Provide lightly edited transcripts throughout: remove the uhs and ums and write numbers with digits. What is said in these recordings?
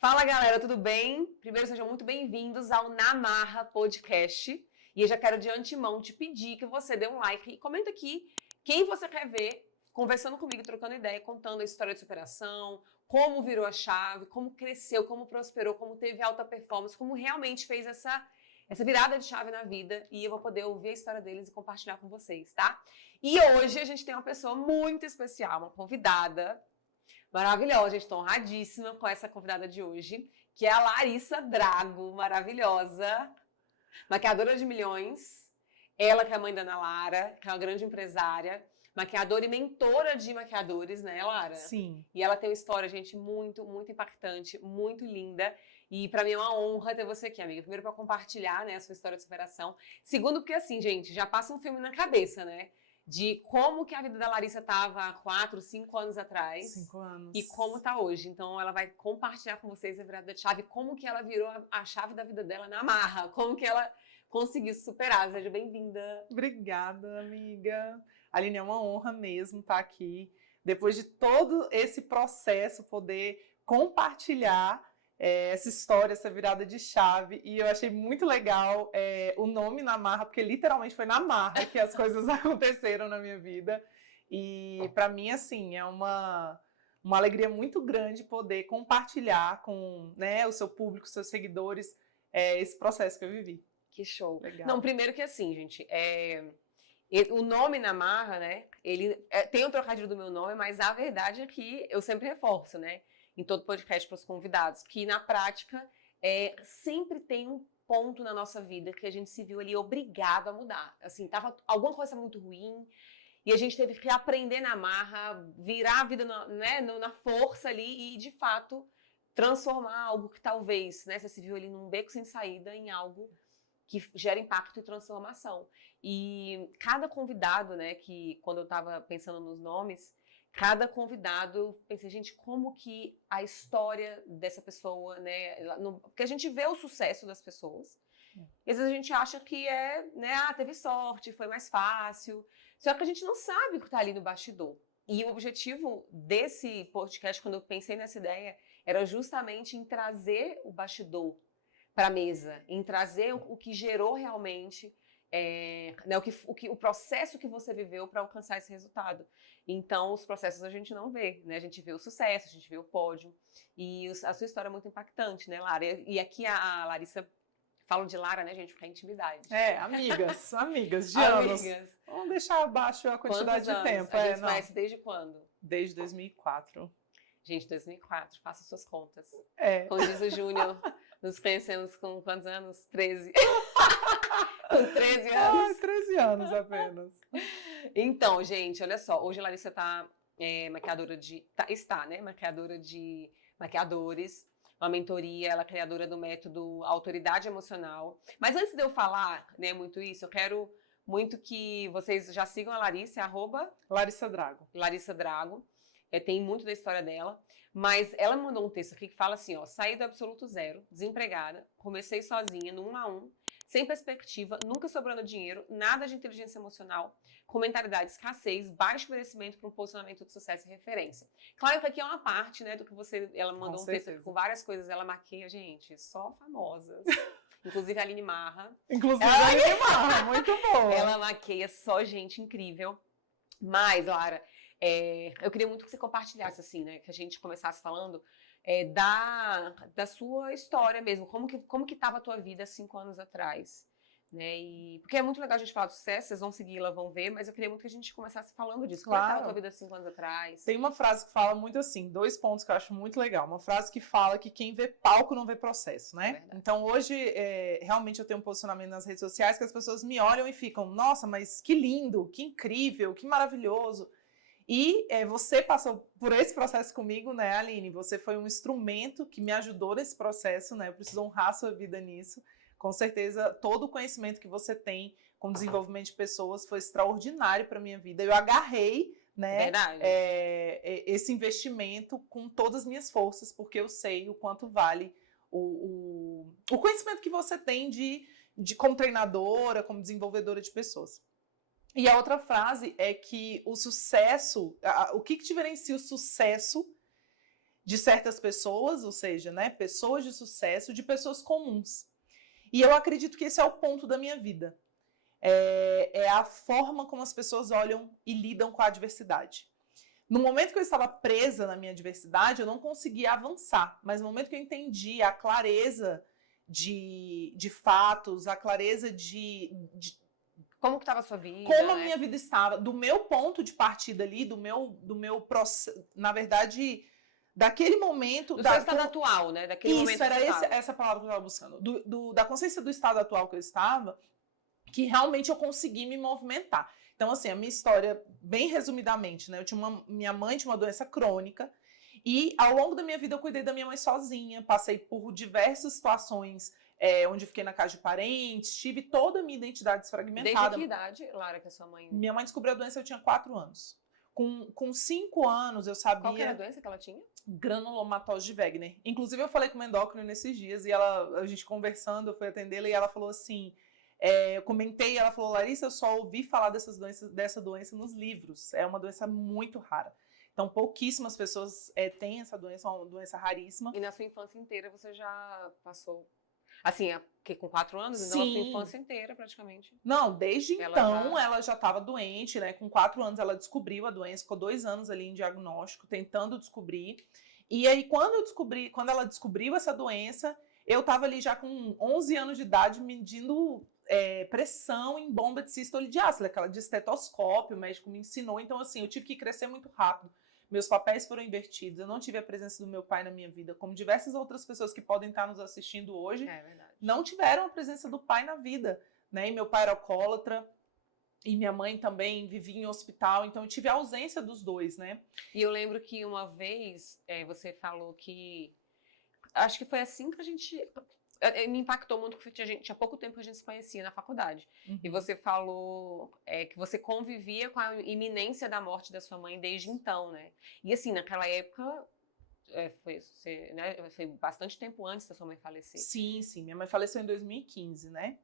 Fala galera, tudo bem? Primeiro sejam muito bem-vindos ao Na Marra Podcast. E eu já quero de antemão te pedir que você dê um like e comenta aqui quem você quer ver conversando comigo, trocando ideia, contando a história de superação, como virou a chave, como cresceu, como prosperou, como teve alta performance, como realmente fez essa virada de chave na vida. E eu vou poder ouvir a história deles e compartilhar com vocês, tá? E hoje a gente tem uma pessoa muito especial, uma convidada maravilhosa, a gente está honradíssima com essa convidada de hoje, que é a Larissa Drago, maravilhosa, maquiadora de milhões. Ela que é a mãe da Ana Lara, que é uma grande empresária, maquiadora e mentora de maquiadores, né, Lara? Sim. E ela tem uma história, gente, muito, muito impactante, muito linda. E pra mim é uma honra ter você aqui, amiga. Primeiro pra compartilhar, né, a sua história de superação. Segundo porque, assim, gente, já passa um filme na cabeça, né? De como que a vida da Larissa estava há 4, 5 anos atrás. 5 anos. E como está hoje. Então, ela vai compartilhar com vocês a virada de chave, como que ela virou a chave da vida dela na marra, como que ela conseguiu superar. Seja bem-vinda. Obrigada, amiga. Aline, é uma honra mesmo estar aqui. Depois de todo esse processo, poder compartilhar essa história, essa virada de chave. E eu achei muito legal o nome Na Marra, porque literalmente foi na marra que as coisas aconteceram na minha vida. E para mim, assim, é uma alegria muito grande poder compartilhar com, né, o seu público, seus seguidores, esse processo que eu vivi. Que show. Legal. Não, primeiro que assim, gente, o nome Na Marra, né, ele tem um trocadilho do meu nome, mas a verdade é que eu sempre reforço, né, em todo podcast para os convidados, que na prática sempre tem um ponto na nossa vida que a gente se viu ali obrigado a mudar. Assim, alguma coisa muito ruim e a gente teve que aprender na marra, virar a vida na força ali e, de fato, transformar algo que talvez, né, você se viu ali num beco sem saída em algo que gera impacto e transformação. E cada convidado, né, que quando eu estava pensando nos nomes, cada convidado, eu pensei, gente, como que a história dessa pessoa, né, porque a gente vê o sucesso das pessoas, e às vezes a gente acha que né, teve sorte, foi mais fácil, só que a gente não sabe o que está ali no bastidor. E o objetivo desse podcast, quando eu pensei nessa ideia, era justamente em trazer o bastidor para a mesa, em trazer o que gerou realmente, né, o processo que você viveu para alcançar esse resultado. Então, os processos a gente não vê, né? A gente vê o sucesso, a gente vê o pódio. E a sua história é muito impactante, né, Lara? E aqui a Larissa, falo de Lara, né, gente, porque é intimidade. Amigas de anos. Vamos deixar abaixo a quantidade de tempo. A gente se conhece desde quando? Desde 2004. Gente, 2004, faça suas contas. Como diz o Júnior, nos conhecemos com quantos anos? 13. Com 13 anos. 13 anos apenas. Então, gente, olha só. Hoje a Larissa está maquiadora de maquiadores, uma mentoria, ela é criadora do método Autoridade Emocional. Mas antes de eu falar, né, muito isso, eu quero muito que vocês já sigam a Larissa, Larissa Drago. Larissa Drago. Tem muito da história dela, mas ela me mandou um texto aqui que fala assim, ó, saí do absoluto zero, desempregada, comecei sozinha, no 1 a 1, sem perspectiva, nunca sobrando dinheiro, nada de inteligência emocional, com mentalidade de escassez, baixo merecimento para um posicionamento de sucesso e referência. Claro que aqui é uma parte, né, do que ela mandou um texto aqui com várias coisas, ela maqueia, gente, só famosas. Inclusive a Aline Marra. A Aline Marra, muito boa. Ela maqueia só gente incrível. Mas, Lara, eu queria muito que você compartilhasse, assim, né? Que a gente começasse falando da sua história mesmo. Como que estava a tua vida 5 anos atrás, né? Porque é muito legal a gente falar do sucesso, vocês vão segui-la, vão ver, mas eu queria muito que a gente começasse falando disso. Claro. Como estava a tua vida 5 anos atrás? Tem uma frase que fala muito assim, 2 pontos que eu acho muito legal. Uma frase que fala que quem vê palco não vê processo, né? Então hoje, realmente eu tenho um posicionamento nas redes sociais que as pessoas me olham e ficam, nossa, mas que lindo, que incrível, que maravilhoso. E você passou por esse processo comigo, né, Aline? Você foi um instrumento que me ajudou nesse processo, né? Eu preciso honrar a sua vida nisso. Com certeza, todo o conhecimento que você tem com desenvolvimento de pessoas foi extraordinário para a minha vida. Eu agarrei, né, esse investimento com todas as minhas forças, porque eu sei o quanto vale o conhecimento que você tem de como treinadora, como desenvolvedora de pessoas. E a outra frase é que o sucesso, o que diferencia o sucesso de certas pessoas, ou seja, né, pessoas de sucesso, de pessoas comuns. E eu acredito que esse é o ponto da minha vida. É a forma como as pessoas olham e lidam com a adversidade. No momento que eu estava presa na minha adversidade, eu não conseguia avançar. Mas no momento que eu entendi a clareza de fatos, a clareza de como que estava a sua vida, como a né? minha vida estava, do meu ponto de partida ali, do meu processo, na verdade, daquele momento... Do seu estado atual, né? Daquele momento Isso, que era você essa palavra que eu estava buscando. Da consciência do estado atual que eu estava, que realmente eu consegui me movimentar. Então, assim, a minha história, bem resumidamente, né? Minha mãe tinha uma doença crônica e ao longo da minha vida eu cuidei da minha mãe sozinha, passei por diversas situações onde eu fiquei na casa de parentes, tive toda a minha identidade desfragmentada. Desde que idade, Lara, que a sua mãe... Minha mãe descobriu a doença, eu tinha 4 anos. Com 5 anos eu sabia... Qual que era a doença que ela tinha? Granulomatose de Wegener. Inclusive eu falei com uma endócrina nesses dias e a gente conversando, eu fui atendê-la e ela falou assim... eu comentei, ela falou, Larissa, eu só ouvi falar dessa doença nos livros. É uma doença muito rara. Então, pouquíssimas pessoas têm essa doença, é uma doença raríssima. E na sua infância inteira você já passou... Assim, porque com 4 anos, Sim. Então, na sua infância inteira, praticamente. Não, desde ela já estava doente, né? Com 4 anos ela descobriu a doença, ficou 2 anos ali em diagnóstico, tentando descobrir. E aí, quando ela descobriu essa doença, eu estava ali já com 11 anos de idade medindo pressão em bomba de sístole de ácido, aquela de estetoscópio, o médico me ensinou. Então, assim, eu tive que crescer muito rápido. Meus papéis foram invertidos, eu não tive a presença do meu pai na minha vida, como diversas outras pessoas que podem estar nos assistindo hoje, não tiveram a presença do pai na vida, né? E meu pai era alcoólatra, e minha mãe também vivia em hospital, então eu tive a ausência dos dois, né? E eu lembro que uma vez você falou que... Acho que foi assim que a gente... Me impactou muito, porque tinha pouco tempo que a gente se conhecia na faculdade. Uhum. E você falou que você convivia com a iminência da morte da sua mãe desde então, né? E assim, naquela época... foi bastante tempo antes da sua mãe falecer. Sim, sim. Minha mãe faleceu em 2015, né?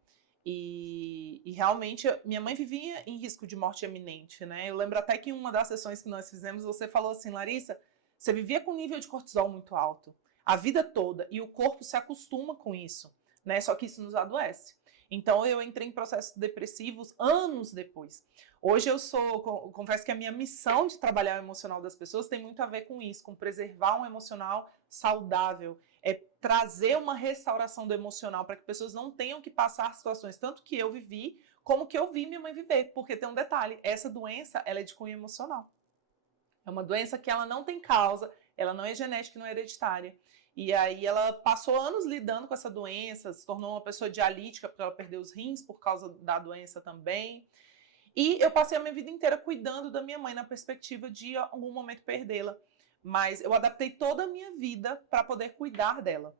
E realmente, minha mãe vivia em risco de morte iminente, né? Eu lembro até que em uma das sessões que nós fizemos, você falou assim, Larissa, você vivia com um nível de cortisol muito alto, a vida toda, e o corpo se acostuma com isso, né? Só que isso nos adoece. Então, eu entrei em processos depressivos anos depois. Hoje confesso que a minha missão de trabalhar o emocional das pessoas tem muito a ver com isso, com preservar um emocional saudável, trazer uma restauração do emocional para que pessoas não tenham que passar situações, tanto que eu vivi, como que eu vi minha mãe viver, porque tem um detalhe, essa doença, ela é de cunho emocional. É uma doença que ela não tem causa, ela não é genética, não é hereditária. E aí ela passou anos lidando com essa doença, se tornou uma pessoa dialítica, porque ela perdeu os rins por causa da doença também. E eu passei a minha vida inteira cuidando da minha mãe, na perspectiva de em algum momento perdê-la. Mas eu adaptei toda a minha vida para poder cuidar dela.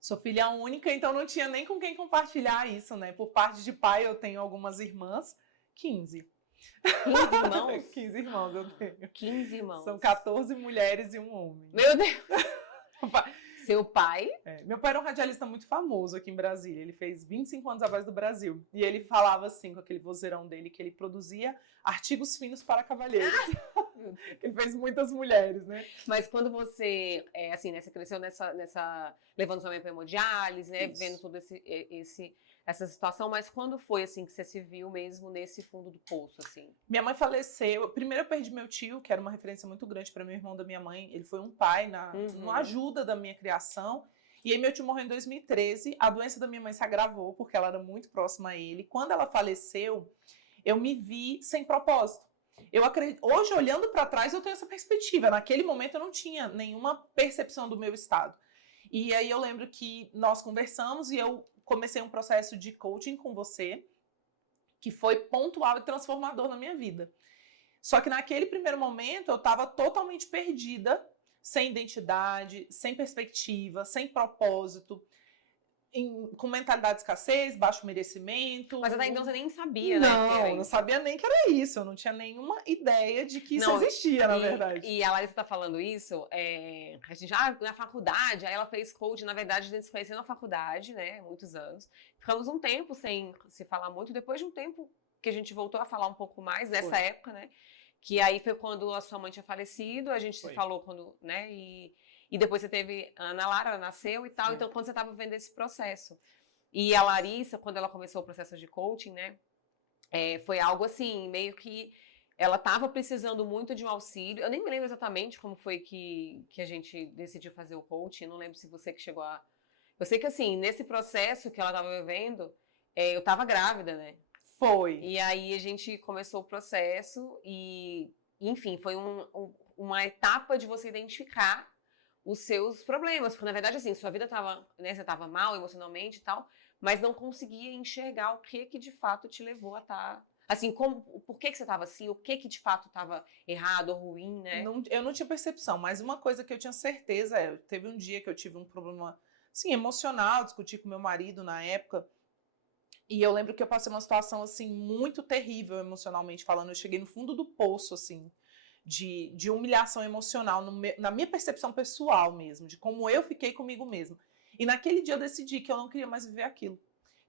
Sou filha única, então não tinha nem com quem compartilhar isso, né? Por parte de pai, eu tenho algumas irmãs, 15. 15 irmãos? 15 irmãos eu tenho. 15 irmãos. São 14 mulheres e um homem. Meu Deus! Seu pai? Meu pai era um radialista muito famoso aqui em Brasília. Ele fez 25 anos a Voz do Brasil. E ele falava assim, com aquele vozeirão dele, que ele produzia artigos finos para cavalheiros. Ele fez muitas mulheres, né? Mas quando você, assim, né, você cresceu levando sua mãe para hemodiálise, né? Isso. Vendo toda essa situação, mas quando foi, assim, que você se viu mesmo nesse fundo do poço, assim? Minha mãe faleceu. Primeiro eu perdi meu tio, que era uma referência muito grande para meu irmão da minha mãe. Ele foi um pai na ajuda da minha criação. E aí meu tio morreu em 2013. A doença da minha mãe se agravou, porque ela era muito próxima a ele. Quando ela faleceu, eu me vi sem propósito. Hoje, olhando para trás, eu tenho essa perspectiva. Naquele momento, eu não tinha nenhuma percepção do meu estado. E aí eu lembro que nós conversamos e eu comecei um processo de coaching com você, que foi pontual e transformador na minha vida. Só que naquele primeiro momento, eu estava totalmente perdida, sem identidade, sem perspectiva, sem propósito, com mentalidade de escassez, baixo merecimento. Mas até então você nem sabia, né? Não sabia nem que era isso. Eu não tinha nenhuma ideia de que isso existia, na verdade. E a Larissa tá falando isso, a gente na faculdade, aí ela fez coaching, na verdade, a gente se conheceu na faculdade, né, muitos anos. Ficamos um tempo sem se falar muito, depois de um tempo que a gente voltou a falar um pouco mais, nessa época, né, que aí foi quando a sua mãe tinha falecido, a gente se falou quando, né, E depois você teve a Ana Lara, ela nasceu e tal. Sim. Então, quando você estava vivendo esse processo. E a Larissa, quando ela começou o processo de coaching, né? Foi algo assim, meio que ela estava precisando muito de um auxílio. Eu nem me lembro exatamente como foi que a gente decidiu fazer o coaching. Eu não lembro se você que chegou a... Eu sei que assim, nesse processo que ela estava vivendo, eu estava grávida, né? Foi. E aí a gente começou o processo e, enfim, foi uma etapa de você identificar os seus problemas. Porque, na verdade, assim, sua vida estava, né, você estava mal emocionalmente e tal, mas não conseguia enxergar o que de fato te levou a estar... Assim, por que você estava assim, o que de fato estava errado ou ruim, né? Eu não tinha percepção, mas uma coisa que eu tinha certeza teve um dia que eu tive um problema, assim, emocional, discuti com meu marido na época, e eu lembro que eu passei uma situação, assim, muito terrível emocionalmente falando, eu cheguei no fundo do poço, assim, de humilhação emocional, na minha percepção pessoal mesmo, de como eu fiquei comigo mesma. E naquele dia eu decidi que eu não queria mais viver aquilo.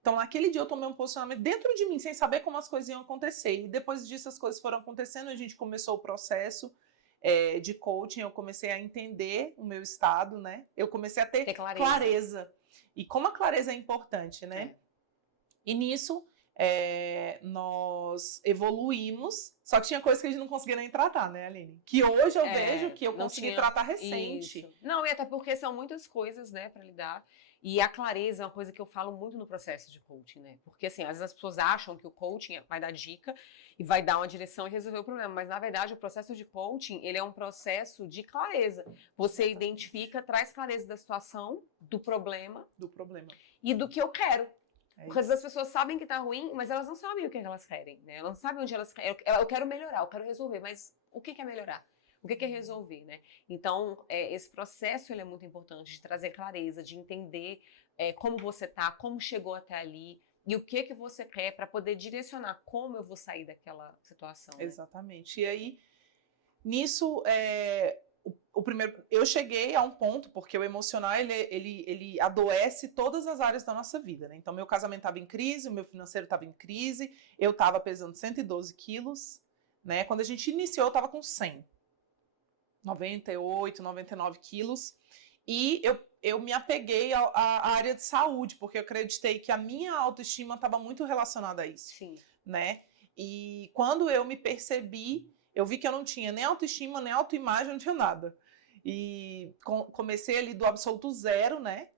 Então, naquele dia eu tomei um posicionamento dentro de mim, sem saber como as coisas iam acontecer. E depois disso as coisas foram acontecendo, a gente começou o processo de coaching, eu comecei a entender o meu estado, né? Eu comecei a ter clareza. E como a clareza é importante, né? E nisso, nós evoluímos, só que tinha coisas que a gente não conseguia nem tratar, né, Aline? Que hoje eu vejo que eu consegui tratar recente. Isso. Não, e até porque são muitas coisas, né, pra lidar. E a clareza é uma coisa que eu falo muito no processo de coaching, né? Porque, assim, às vezes as pessoas acham que o coaching vai dar dica e vai dar uma direção e resolver o problema. Mas, na verdade, o processo de coaching, ele é um processo de clareza. Você identifica, traz clareza da situação, do problema. E do que eu quero. Porque às vezes as pessoas sabem que tá ruim, mas elas não sabem o que elas querem, né? Elas não sabem onde elas querem. Eu quero melhorar, eu quero resolver, mas o que é melhorar? O que é resolver, né? Então, esse processo ele é muito importante, de trazer clareza, de entender como você tá, como chegou até ali, e o que você quer para poder direcionar como eu vou sair daquela situação. Né? Exatamente. E aí, nisso, o primeiro, eu cheguei a um ponto, porque o emocional, ele adoece todas as áreas da nossa vida, né? Então, meu casamento estava em crise, o meu financeiro estava em crise, eu estava pesando 112 quilos, né? Quando a gente iniciou, eu estava com 100. 98, 99 quilos. E eu me apeguei à área de saúde, porque eu acreditei que a minha autoestima estava muito relacionada a isso. Sim. Né? E quando eu me percebi, eu vi que eu não tinha nem autoestima, nem autoimagem, não tinha nada. E comecei ali do absoluto zero, né?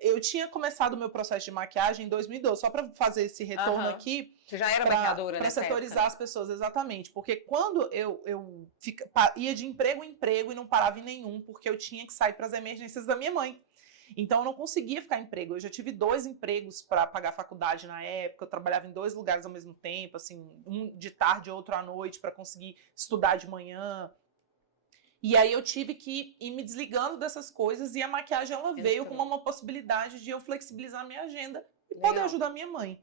Eu tinha começado o meu processo de maquiagem em 2012, só para fazer esse retorno aqui. Você já era maquiadora, né? Para setorizar as pessoas, exatamente. Porque quando eu ia de emprego em emprego e não parava em nenhum, porque eu tinha que sair para as emergências da minha mãe. Então, eu não conseguia ficar em emprego. Eu já tive 2 empregos para pagar a faculdade na época. Eu trabalhava em 2 lugares ao mesmo tempo, assim, um de tarde, outro à noite, para conseguir estudar de manhã. E aí eu tive que ir me desligando dessas coisas e a maquiagem ela veio como uma possibilidade de eu flexibilizar a minha agenda e poder ajudar minha mãe.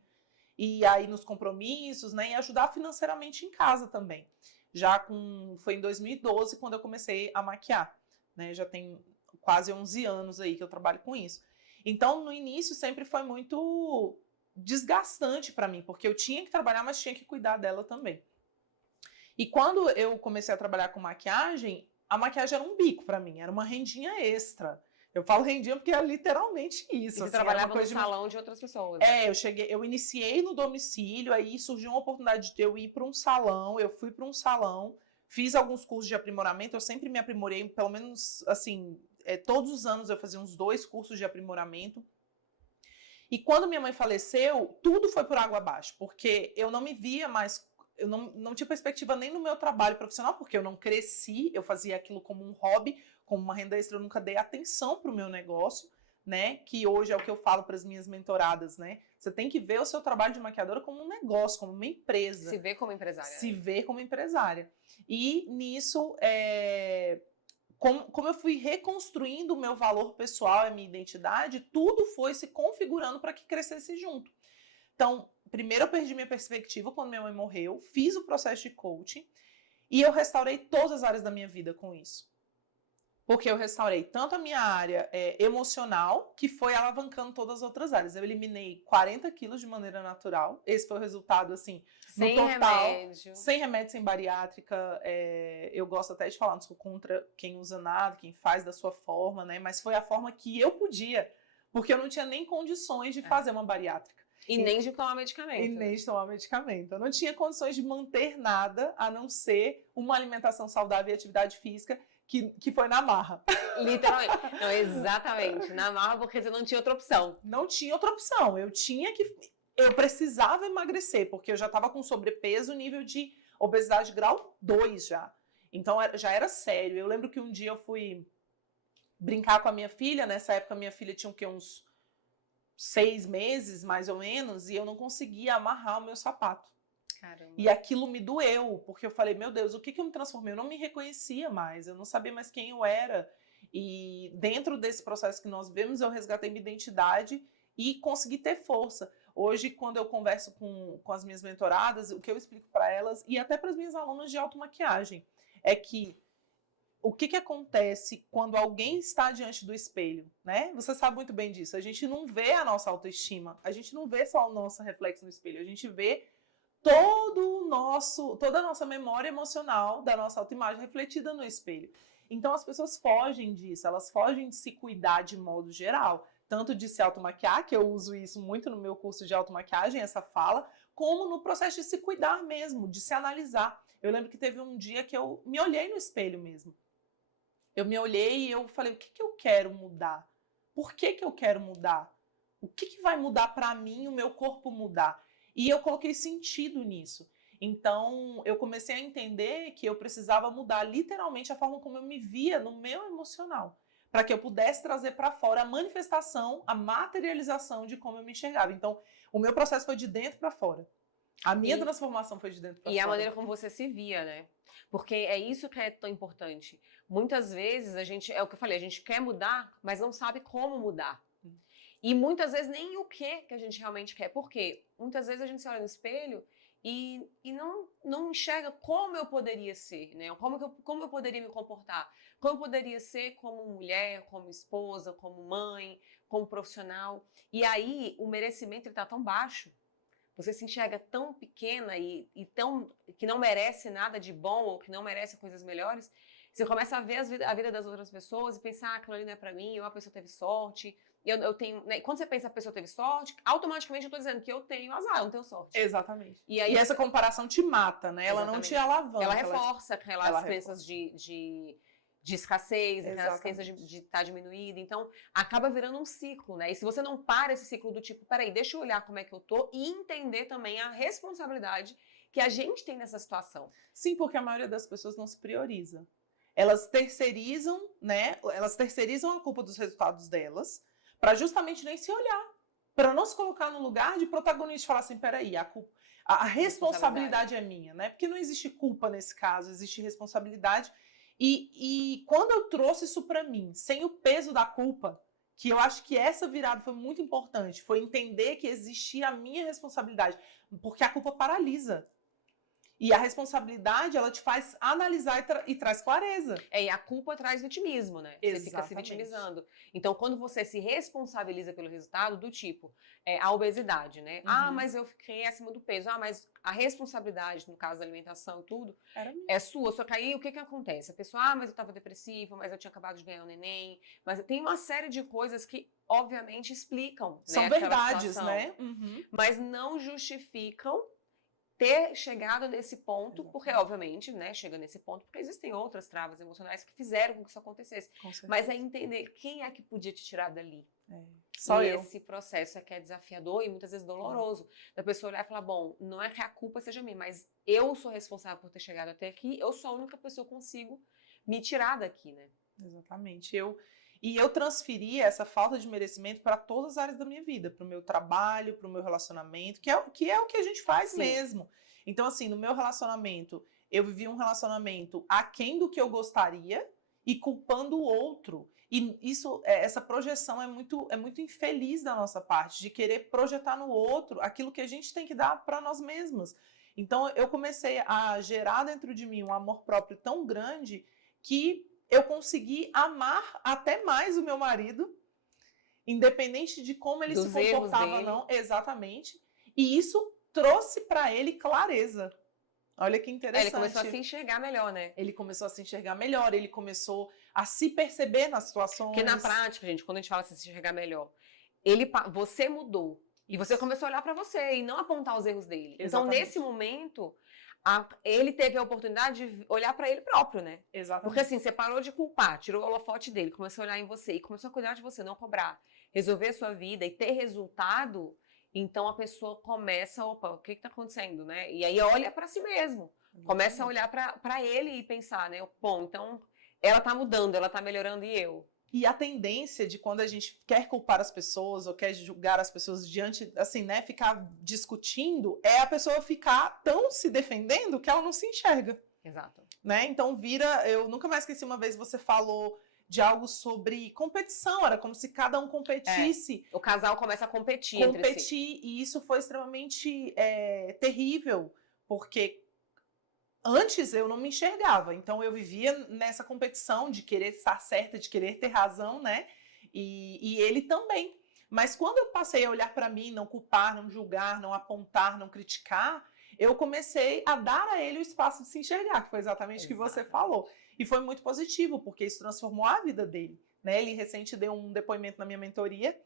E aí nos compromissos, né, e ajudar financeiramente em casa também. Foi em 2012 quando eu comecei a maquiar, né? Já tem quase 11 anos aí que eu trabalho com isso. Então, no início sempre foi muito desgastante para mim, porque eu tinha que trabalhar, mas tinha que cuidar dela também. E quando eu comecei a trabalhar com maquiagem, a maquiagem era um bico para mim, era uma rendinha extra. Eu falo rendinha porque é literalmente isso. E você trabalhava no salão de outras pessoas. Né? Eu iniciei no domicílio, aí surgiu uma oportunidade de eu ir para um salão, eu fui para um salão, fiz alguns cursos de aprimoramento, eu sempre me aprimorei, pelo menos, assim, todos os anos eu fazia uns 2 cursos de aprimoramento. E quando minha mãe faleceu, tudo foi por água abaixo, porque eu não me via mais, eu não tinha perspectiva nem no meu trabalho profissional, porque eu não cresci, eu fazia aquilo como um hobby, como uma renda extra, eu nunca dei atenção para o meu negócio, né? Que hoje é o que eu falo para as minhas mentoradas, né? Você tem que ver o seu trabalho de maquiadora como um negócio, como uma empresa. Se ver como empresária. Se ver como empresária. E nisso, como eu fui reconstruindo o meu valor pessoal e a minha identidade, tudo foi se configurando para que crescesse junto. Então, primeiro eu perdi minha perspectiva quando minha mãe morreu, fiz o processo de coaching e eu restaurei todas as áreas da minha vida com isso. Porque eu restaurei tanto a minha área emocional, que foi alavancando todas as outras áreas. Eu eliminei 40 quilos de maneira natural. Esse foi o resultado, assim, no total. Remédio. Sem remédio, sem bariátrica. Eu gosto até de falar, não sou contra quem usa nada, quem faz da sua forma, né? Mas foi a forma que eu podia, porque eu não tinha nem condições de fazer uma bariátrica. E nem de tomar medicamento. E nem de tomar medicamento. Eu não tinha condições de manter nada, a não ser uma alimentação saudável e atividade física, que foi na marra. Literalmente. Não, exatamente. Na marra, porque você não tinha outra opção. Não tinha outra opção. Eu precisava emagrecer, porque eu já estava com sobrepeso, nível de obesidade grau 2 já. Então, já era sério. Eu lembro que um dia eu fui brincar com a minha filha. Nessa época, minha filha tinha uns 6 meses, mais ou menos, e eu não conseguia amarrar o meu sapato. Caramba. E aquilo me doeu, porque eu falei, meu Deus, o que eu me transformei? Eu não me reconhecia mais, eu não sabia mais quem eu era. E dentro desse processo que nós vemos, eu resgatei minha identidade e consegui ter força. Hoje, quando eu converso com as minhas mentoradas, o que eu explico para elas, e até para as minhas alunas de automaquiagem, é que o que acontece quando alguém está diante do espelho, né? Você sabe muito bem disso. A gente não vê a nossa autoestima, a gente não vê só o nosso reflexo no espelho, a gente vê toda a nossa memória emocional da nossa autoimagem refletida no espelho. Então as pessoas fogem disso, elas fogem de se cuidar de modo geral, tanto de se automaquiar, que eu uso isso muito no meu curso de automaquiagem, essa fala, como no processo de se cuidar mesmo, de se analisar. Eu lembro que teve um dia que eu me olhei no espelho mesmo. Eu me olhei e eu falei, o que eu quero mudar? Por que eu quero mudar? O que vai mudar para mim, o meu corpo mudar? E eu coloquei sentido nisso. Então, eu comecei a entender que eu precisava mudar literalmente a forma como eu me via no meu emocional, para que eu pudesse trazer para fora a manifestação, a materialização de como eu me enxergava. Então, o meu processo foi de dentro para fora. A minha transformação foi de dentro para fora. E a maneira como você se via, né? Porque é isso que é tão importante. Muitas vezes é o que eu falei, a gente quer mudar, mas não sabe como mudar. E muitas vezes nem o que a gente realmente quer. Por quê? Muitas vezes a gente se olha no espelho e não enxerga como eu poderia ser, né? Como eu poderia me comportar. Como eu poderia ser como mulher, como esposa, como mãe, como profissional. E aí o merecimento está tão baixo. Você se enxerga tão pequena e tão que não merece nada de bom ou que não merece coisas melhores. Você começa a ver a vida das outras pessoas e pensar, aquilo ali não é pra mim, ou a pessoa teve sorte. Eu tenho, né? Quando você pensa a pessoa teve sorte, automaticamente eu tô dizendo que eu tenho azar, eu não tenho sorte. Exatamente. E essa comparação te mata, né? Ela não te alavanca. Ela reforça aquelas crenças de escassez, aquelas crenças de estar diminuída. Então, acaba virando um ciclo, né? E se você não para esse ciclo do tipo, peraí, deixa eu olhar como é que eu tô e entender também a responsabilidade que a gente tem nessa situação. Sim, porque a maioria das pessoas não se prioriza. Elas terceirizam, né? Elas terceirizam a culpa dos resultados delas para justamente nem se olhar, para não se colocar no lugar de protagonista e falar assim, peraí, a responsabilidade é minha, né? Porque não existe culpa nesse caso, existe responsabilidade. E quando eu trouxe isso para mim, sem o peso da culpa, que eu acho que essa virada foi muito importante, foi entender que existia a minha responsabilidade, porque a culpa paralisa. E a responsabilidade, ela te faz analisar e traz clareza. E a culpa traz vitimismo, né? Exatamente. Você fica se vitimizando. Então, quando você se responsabiliza pelo resultado, do tipo, a obesidade, né? Ah, mas eu fiquei acima do peso. Ah, mas a responsabilidade, no caso da alimentação e tudo, é sua. Só que aí, o que acontece? A pessoa, mas eu tava depressiva, mas eu tinha acabado de ganhar um neném. Mas tem uma série de coisas que, obviamente, explicam, são, né, verdades, né? Mas não justificam ter chegado nesse ponto, porque obviamente, né, chega nesse ponto porque existem outras travas emocionais que fizeram com que isso acontecesse. Mas é entender quem é que podia te tirar dali. Só e eu. Esse processo é que é desafiador e muitas vezes doloroso. Da pessoa olhar e falar, bom, não é que a culpa seja minha, mas eu sou responsável por ter chegado até aqui, eu sou a única pessoa que consigo me tirar daqui, né? Exatamente. E eu transferi essa falta de merecimento para todas as áreas da minha vida, para o meu trabalho, para o meu relacionamento, que é o que a gente faz mesmo. Então, assim, no meu relacionamento, eu vivi um relacionamento aquém do que eu gostaria e culpando o outro. E essa projeção é muito infeliz da nossa parte, de querer projetar no outro aquilo que a gente tem que dar para nós mesmas. Então, eu comecei a gerar dentro de mim um amor próprio tão grande que eu consegui amar até mais o meu marido, independente de como ele se comportava ou não, exatamente. E isso trouxe para ele clareza. Olha que interessante. Ele começou a se enxergar melhor, né? Ele começou a se enxergar melhor, ele começou a se perceber nas situações. Porque na prática, gente, quando a gente fala assim, se enxergar melhor, você mudou. E você começou a olhar para você e não apontar os erros dele. Exatamente. Então, nesse momento, ele teve a oportunidade de olhar para ele próprio, né? Exatamente. Porque assim, você parou de culpar, tirou o holofote dele, começou a olhar em você e começou a cuidar de você, não cobrar. Resolver a sua vida e ter resultado, então a pessoa começa, opa, o que está acontecendo, né? E aí olha para si mesmo. Começa a olhar para ele e pensar, né? Bom, então ela tá mudando, ela tá melhorando e eu? E a tendência de quando a gente quer culpar as pessoas ou quer julgar as pessoas diante, assim, né, ficar discutindo, é a pessoa ficar tão se defendendo que ela não se enxerga. Exato. Né? Então eu nunca mais esqueci, uma vez você falou de algo sobre competição, era como se cada um competisse. O casal começa a competir entre si. E isso foi extremamente terrível, porque antes eu não me enxergava, então eu vivia nessa competição de querer estar certa, de querer ter razão, né? E ele também. Mas quando eu passei a olhar para mim, não culpar, não julgar, não apontar, não criticar, eu comecei a dar a ele o espaço de se enxergar, que foi exatamente o que você falou. E foi muito positivo, porque isso transformou a vida dele, né? Ele recente deu um depoimento na minha mentoria,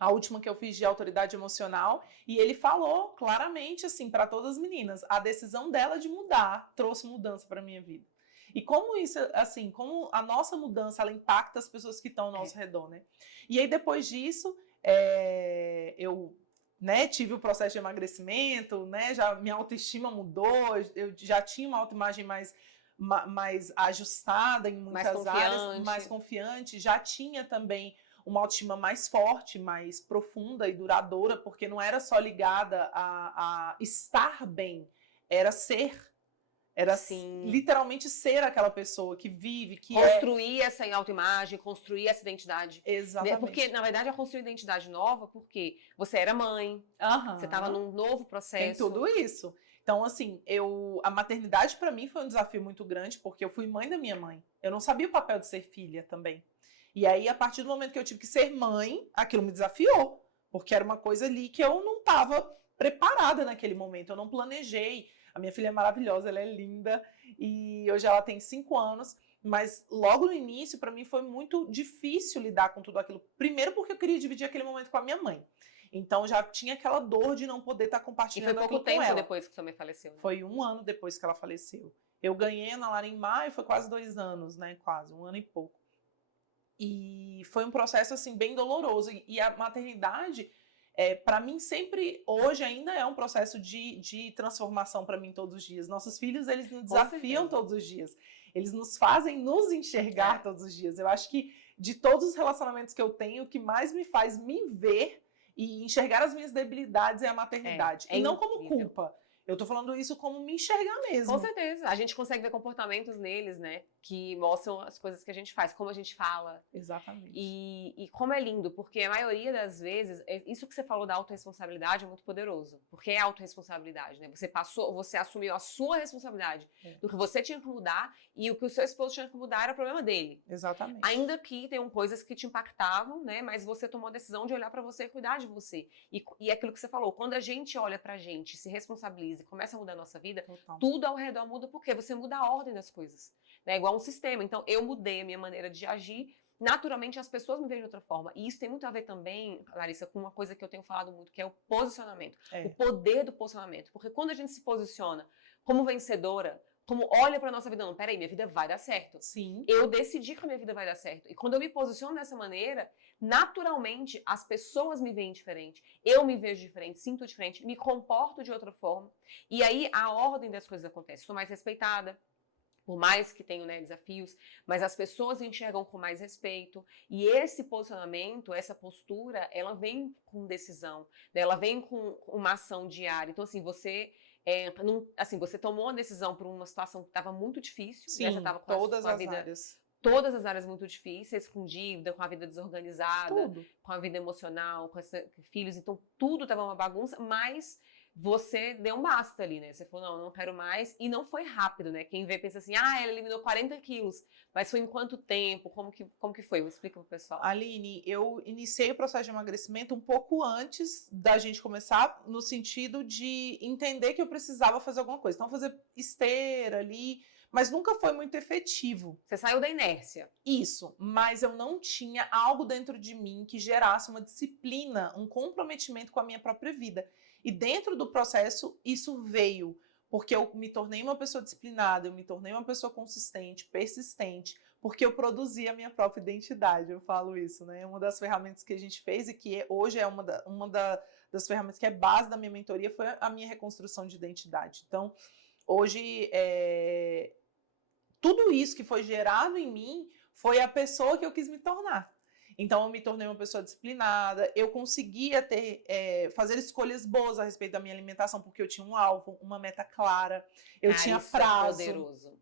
a última que eu fiz de autoridade emocional, e ele falou claramente, assim, para todas as meninas, a decisão dela de mudar trouxe mudança para minha vida. E como isso, assim, como a nossa mudança, ela impacta as pessoas que estão ao nosso redor, né? E aí, depois disso, eu, né, tive o processo de emagrecimento, né, minha autoestima mudou, eu já tinha uma autoimagem mais ajustada em muitas áreas, mais confiante, já tinha também uma autoestima mais forte, mais profunda e duradoura, porque não era só ligada a estar bem, era ser. Era literalmente ser aquela pessoa que vive, que construir essa autoimagem, construir essa identidade. Exatamente. Porque, na verdade, a construir identidade nova, porque você era mãe, você estava num novo processo. Tem tudo isso. Então, assim, a maternidade para mim foi um desafio muito grande, porque eu fui mãe da minha mãe. Eu não sabia o papel de ser filha também. E aí, a partir do momento que eu tive que ser mãe, aquilo me desafiou, porque era uma coisa ali que eu não estava preparada naquele momento, eu não planejei. A minha filha é maravilhosa, ela é linda, e hoje ela tem 5 anos, mas logo no início, para mim, foi muito difícil lidar com tudo aquilo. Primeiro porque eu queria dividir aquele momento com a minha mãe. Então, já tinha aquela dor de não poder estar compartilhando aquilo com ela. E foi pouco tempo depois que sua mãe faleceu, né? Foi 1 ano depois que ela faleceu. Eu ganhei a Ana Lara em maio, foi quase 2 anos, né? Quase, 1 ano e pouco. E foi um processo, assim, bem doloroso. E a maternidade, para mim, sempre, hoje ainda é um processo de transformação para mim todos os dias. Nossos filhos, eles nos desafiam todos os dias. Eles nos fazem nos enxergar todos os dias. Eu acho que de todos os relacionamentos que eu tenho, o que mais me faz me ver e enxergar as minhas debilidades é a maternidade. E não como culpa. Eu tô falando isso como me enxergar mesmo. Com certeza. A gente consegue ver comportamentos neles, né? Que mostram as coisas que a gente faz, como a gente fala. Exatamente. E como é lindo, porque a maioria das vezes, isso que você falou da autorresponsabilidade é muito poderoso. Porque é autorresponsabilidade, né? Você assumiu a sua responsabilidade do que você tinha que mudar e o que o seu esposo tinha que mudar era problema dele. Exatamente. Ainda que tenham coisas que te impactavam, né? Mas você tomou a decisão de olhar pra você e cuidar de você. E aquilo que você falou, quando a gente olha pra gente, se responsabiliza e começa a mudar a nossa vida, tudo ao redor muda, porque você muda a ordem das coisas. É igual um sistema. Então, eu mudei a minha maneira de agir, naturalmente as pessoas me veem de outra forma. E isso tem muito a ver também, Larissa, com uma coisa que eu tenho falado muito, que é o posicionamento. O poder do posicionamento. Porque quando a gente se posiciona como vencedora, como olha pra nossa vida, não, peraí, minha vida vai dar certo. Sim. Eu decidi que a minha vida vai dar certo. E quando eu me posiciono dessa maneira, naturalmente as pessoas me veem diferente. Eu me vejo diferente, sinto diferente, me comporto de outra forma. E aí a ordem das coisas acontece. Sou mais respeitada, por mais que tenham, né, desafios, mas as pessoas enxergam com mais respeito. E esse posicionamento, essa postura, ela vem com decisão, né? Ela vem com uma ação diária. Então, assim, você tomou uma decisão por uma situação que estava muito difícil. Sim, né? Você estava com todas a as vida, áreas. Todas as áreas muito difíceis, com dívida, com a vida desorganizada, com a vida emocional, com filhos. Então, tudo estava uma bagunça, mas você deu um basta ali, né? Você falou, não, eu não quero mais. E não foi rápido, né? Quem vê pensa assim, ela eliminou 40 quilos. Mas foi em quanto tempo? Como que foi? Explica pro pessoal. Aline, eu iniciei o processo de emagrecimento um pouco antes da gente começar, no sentido de entender que eu precisava fazer alguma coisa. Então, fazer esteira ali, mas nunca foi muito efetivo. Você saiu da inércia. Isso, mas eu não tinha algo dentro de mim que gerasse uma disciplina, um comprometimento com a minha própria vida. E dentro do processo, isso veio porque eu me tornei uma pessoa disciplinada, eu me tornei uma pessoa consistente, persistente, porque eu produzi a minha própria identidade, eu falo isso, né? Uma das ferramentas que a gente fez e que hoje é das ferramentas que é base da minha mentoria foi a minha reconstrução de identidade. Então, hoje, tudo isso que foi gerado em mim foi a pessoa que eu quis me tornar. Então, eu me tornei uma pessoa disciplinada, eu conseguia fazer escolhas boas a respeito da minha alimentação, porque eu tinha um alvo, uma meta clara, eu tinha prazo. É poderoso.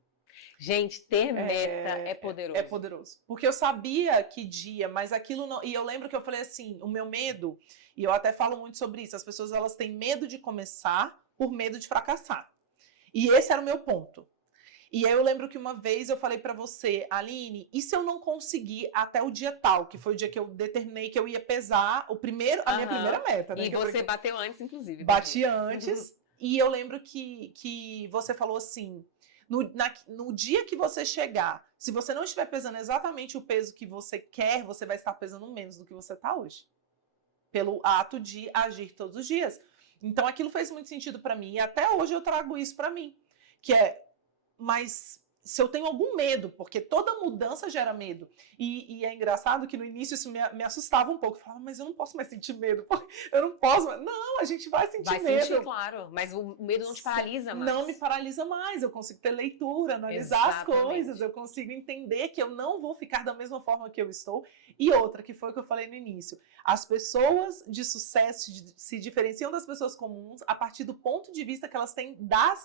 Gente, ter meta é poderoso. É poderoso. Porque eu sabia que dia, mas aquilo não... E eu lembro que eu falei assim, o meu medo, e eu até falo muito sobre isso, as pessoas elas têm medo de começar por medo de fracassar. E esse era o meu ponto. E aí eu lembro que uma vez eu falei pra você, Aline, e se eu não conseguir até o dia tal, que foi o dia que eu determinei que eu ia pesar a minha primeira meta, né? E você bateu antes, inclusive. Bati antes, e eu lembro que você falou assim, no dia que você chegar, se você não estiver pesando exatamente o peso que você quer, você vai estar pesando menos do que você está hoje. Pelo ato de agir todos os dias. Então aquilo fez muito sentido pra mim, e até hoje eu trago isso pra mim, que mas se eu tenho algum medo, porque toda mudança gera medo, e é engraçado que no início isso me assustava um pouco, eu falava, mas eu não posso mais sentir medo, eu não posso, não, a gente vai sentir medo. Vai sentir, claro, mas o medo não te paralisa mais. Não me paralisa mais, eu consigo ter leitura, analisar as coisas, eu consigo entender que eu não vou ficar da mesma forma que eu estou. E outra, que foi o que eu falei no início, as pessoas de sucesso se diferenciam das pessoas comuns a partir do ponto de vista que elas têm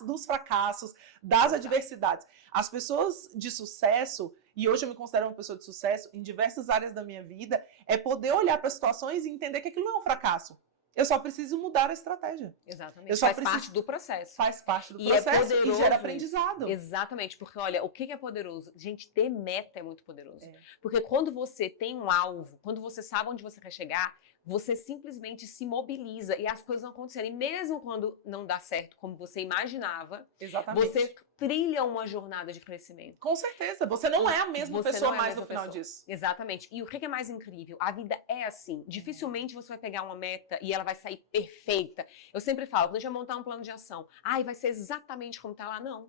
dos fracassos, das adversidades. As pessoas de sucesso, e hoje eu me considero uma pessoa de sucesso em diversas áreas da minha vida, é poder olhar para situações e entender que aquilo não é um fracasso. Eu só preciso mudar a estratégia. Exatamente. Faz parte do processo. Faz parte do processo é poderoso, e gera aprendizado. Exatamente, porque olha, o que é poderoso? Gente, ter meta é muito poderoso. Porque quando você tem um alvo, quando você sabe onde você quer chegar, você simplesmente se mobiliza e as coisas vão acontecendo. E mesmo quando não dá certo como você imaginava, exatamente, você trilha uma jornada de crescimento. Com certeza. Você não é a mesma pessoa mais no final disso. Exatamente. E o que é mais incrível? A vida é assim. Dificilmente você vai pegar uma meta e ela vai sair perfeita. Eu sempre falo, quando a gente vai montar um plano de ação, vai ser exatamente como tá lá? Não.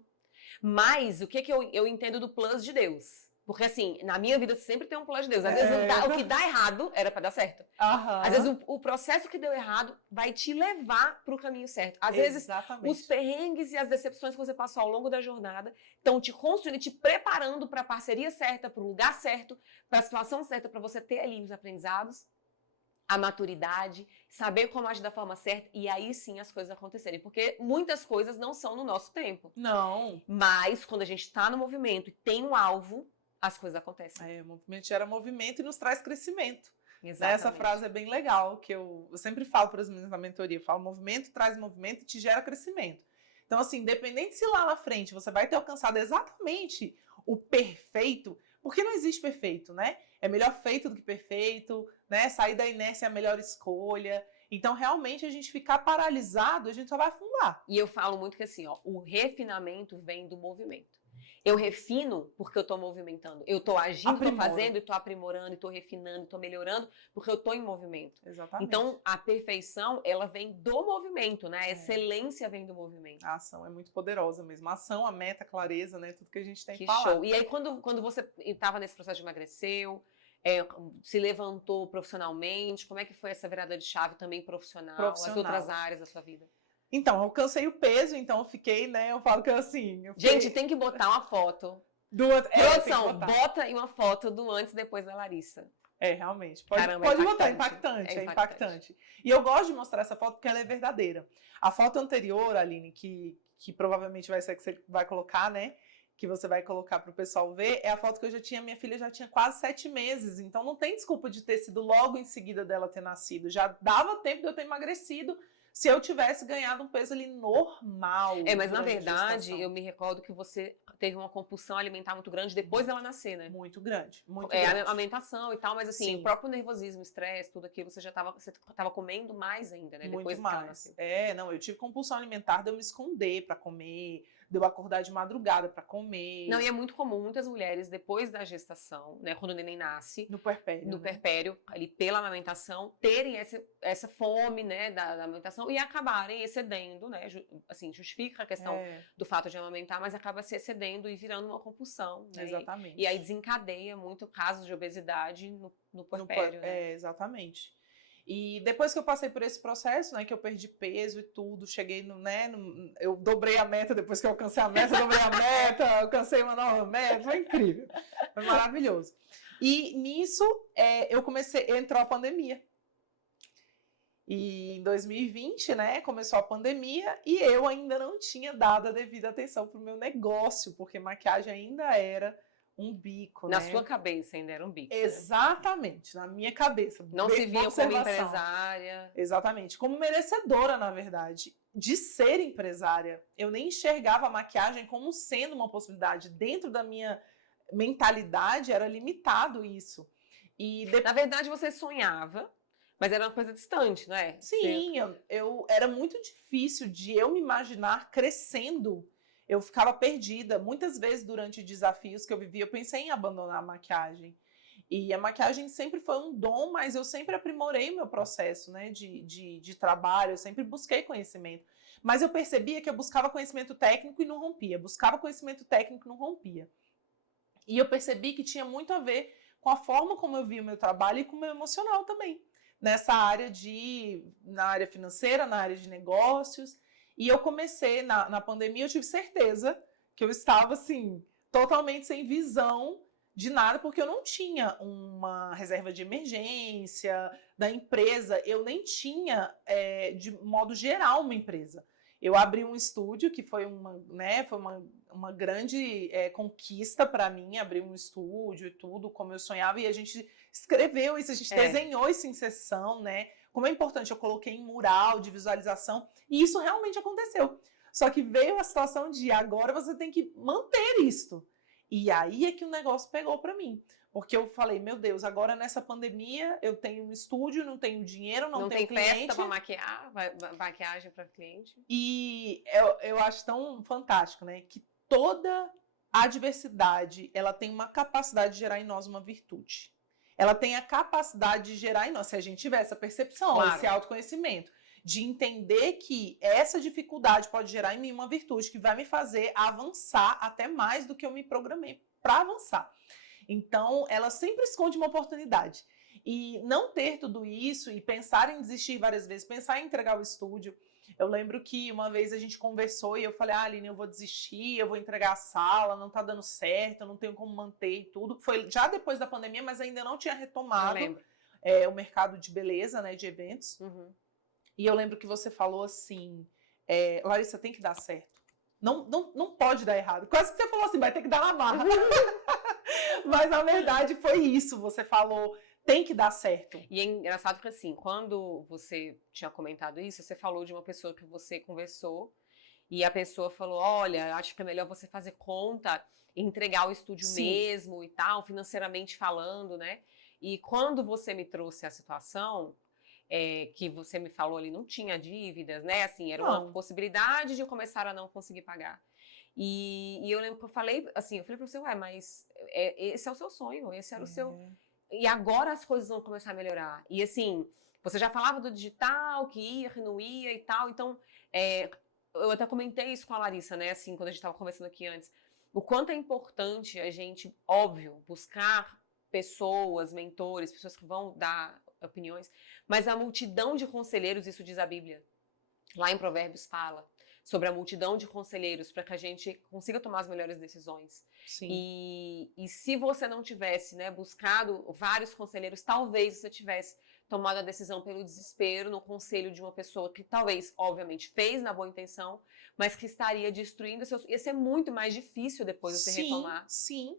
Mas o que eu entendo do plano de Deus? Porque, assim, na minha vida sempre tem um plano de Deus. Às vezes o que dá errado era pra dar certo. Às vezes o processo que deu errado vai te levar pro caminho certo. Às vezes os perrengues e as decepções que você passou ao longo da jornada estão te construindo, te preparando pra parceria certa, pro lugar certo, pra situação certa, pra você ter ali os aprendizados, a maturidade, saber como agir da forma certa, e aí sim as coisas acontecerem. Porque muitas coisas não são no nosso tempo. Não. Mas quando a gente tá no movimento e tem um alvo, as coisas acontecem. O movimento gera movimento e nos traz crescimento. Exatamente. Essa frase é bem legal, que eu sempre falo para as meninas na mentoria. Eu falo, movimento traz movimento e te gera crescimento. Então, assim, independente se lá na frente você vai ter alcançado exatamente o perfeito, porque não existe perfeito, né? É melhor feito do que perfeito, né? Sair da inércia é a melhor escolha. Então, realmente, a gente ficar paralisado, a gente só vai afundar. E eu falo muito que assim, o refinamento vem do movimento. Eu refino porque eu tô movimentando. Eu tô agindo, tô fazendo, e tô aprimorando, e tô refinando, e tô melhorando, porque eu tô em movimento. Exatamente. Então, a perfeição, ela vem do movimento, né? A excelência vem do movimento. A ação é muito poderosa mesmo. A ação, a meta, a clareza, né? Tudo que a gente tem que falar. Que show. E aí, quando você estava nesse processo de emagreceu, se levantou profissionalmente, como é que foi essa virada de chave também profissional. As outras áreas da sua vida? Então, eu alcancei o peso, então eu fiquei, né? Eu falo que assim... Gente, tem que botar uma foto. Produção, bota aí uma foto do antes e depois da Larissa. Realmente. Pode botar, impactante, é impactante. E eu gosto de mostrar essa foto porque ela é verdadeira. A foto anterior, Aline, que provavelmente vai ser a que você vai colocar, né? que você vai colocar para o pessoal ver, é a foto que eu já tinha, minha filha já tinha quase 7 meses, então não tem desculpa de ter sido logo em seguida dela ter nascido, já dava tempo de eu ter emagrecido se eu tivesse ganhado um peso ali normal. Mas na verdade, eu me recordo que você teve uma compulsão alimentar muito grande depois dela nascer, né? Muito grande, muito grande. A alimentação e tal, mas assim, o próprio nervosismo, estresse, tudo aquilo, você tava comendo mais ainda, né? Muito depois mais. Que ela nasceu. Não, eu tive compulsão alimentar de eu me esconder para comer, de eu acordar de madrugada para comer. Não, e é muito comum muitas mulheres, depois da gestação, né, quando o neném nasce, no puerpério, ali pela amamentação, terem essa fome, né, da amamentação e acabarem excedendo, né, assim, justifica a questão do fato de amamentar, mas acaba se excedendo e virando uma compulsão, né? Exatamente. E aí desencadeia muito casos de obesidade no puerpério, né? Exatamente. E depois que eu passei por esse processo, né, que eu perdi peso e tudo, cheguei eu dobrei a meta, depois que eu alcancei a meta, dobrei a meta, alcancei uma nova meta, foi incrível, foi maravilhoso. E nisso, entrou a pandemia. E em 2020, né, começou a pandemia e eu ainda não tinha dado a devida atenção pro meu negócio, porque maquiagem ainda era um bico, Na sua cabeça ainda era um bico. Exatamente, né? Na minha cabeça. Não se via como empresária. Exatamente, como merecedora, na verdade, de ser empresária. Eu nem enxergava a maquiagem como sendo uma possibilidade. Dentro da minha mentalidade era limitado isso. Na verdade, você sonhava, mas era uma coisa distante, não é? Sim, era muito difícil de eu me imaginar crescendo. Eu ficava perdida. Muitas vezes, durante desafios que eu vivia, eu pensei em abandonar a maquiagem. E a maquiagem sempre foi um dom, mas eu sempre aprimorei o meu processo, né, de trabalho, eu sempre busquei conhecimento. Mas eu percebia que eu buscava conhecimento técnico e não rompia. Buscava conhecimento técnico e não rompia. E eu percebi que tinha muito a ver com a forma como eu via o meu trabalho e com o meu emocional também. Nessa área na área financeira, na área de negócios. E eu comecei, na pandemia, eu tive certeza que eu estava, assim, totalmente sem visão de nada, porque eu não tinha uma reserva de emergência da empresa, eu nem tinha, de modo geral, uma empresa. Eu abri um estúdio, que foi uma grande conquista para mim, abrir um estúdio e tudo, como eu sonhava, e a gente escreveu isso, a gente desenhou isso em sessão, né? Como é importante, eu coloquei em mural de visualização, e isso realmente aconteceu. Só que veio a situação de agora você tem que manter isto. E aí é que o negócio pegou para mim. Porque eu falei, meu Deus, agora nessa pandemia eu tenho um estúdio, não tenho dinheiro, não tenho cliente. Não tem festa para maquiar, maquiagem para cliente. E eu acho tão fantástico, né? Que toda adversidade, ela tem uma capacidade de gerar em nós uma virtude. Ela tem a capacidade de gerar em nós, se a gente tiver essa percepção, claro, esse autoconhecimento, de entender que essa dificuldade pode gerar em mim uma virtude que vai me fazer avançar até mais do que eu me programei para avançar. Então, ela sempre esconde uma oportunidade. E não ter tudo isso e pensar em desistir várias vezes, pensar em entregar o estúdio. Eu lembro que uma vez a gente conversou e eu falei, Aline, eu vou desistir, eu vou entregar a sala, não tá dando certo, eu não tenho como manter e tudo. Foi já depois da pandemia, mas ainda não tinha retomado o mercado de beleza, né, de eventos. Uhum. E eu lembro que você falou assim, Larissa, tem que dar certo. Não pode dar errado. Quase que você falou assim, vai ter que dar na marra. Mas na verdade foi isso, você falou, tem que dar certo. E é engraçado porque assim, quando você tinha comentado isso, você falou de uma pessoa que você conversou e a pessoa falou, olha, acho que é melhor você fazer conta e entregar o estúdio mesmo e tal, financeiramente falando, né? E quando você me trouxe a situação, que você me falou ali, não tinha dívidas, né? Assim, era uma possibilidade de eu começar a não conseguir pagar. E eu lembro que eu falei, assim, eu falei pra você, mas esse é o seu sonho, esse era o seu... E agora as coisas vão começar a melhorar. E assim, você já falava do digital, que ia, que não ia e tal, então, eu até comentei isso com a Larissa, né, assim, quando a gente estava conversando aqui antes, o quanto é importante a gente, óbvio, buscar pessoas, mentores, pessoas que vão dar opiniões, mas a multidão de conselheiros, isso diz a Bíblia, lá em Provérbios fala, sobre a multidão de conselheiros, para que a gente consiga tomar as melhores decisões. Sim. E se você não tivesse, né, buscado vários conselheiros, talvez você tivesse tomado a decisão pelo desespero, no conselho de uma pessoa que talvez, obviamente, fez na boa intenção, mas que estaria destruindo seus... Ia ser muito mais difícil depois você retomar. Sim.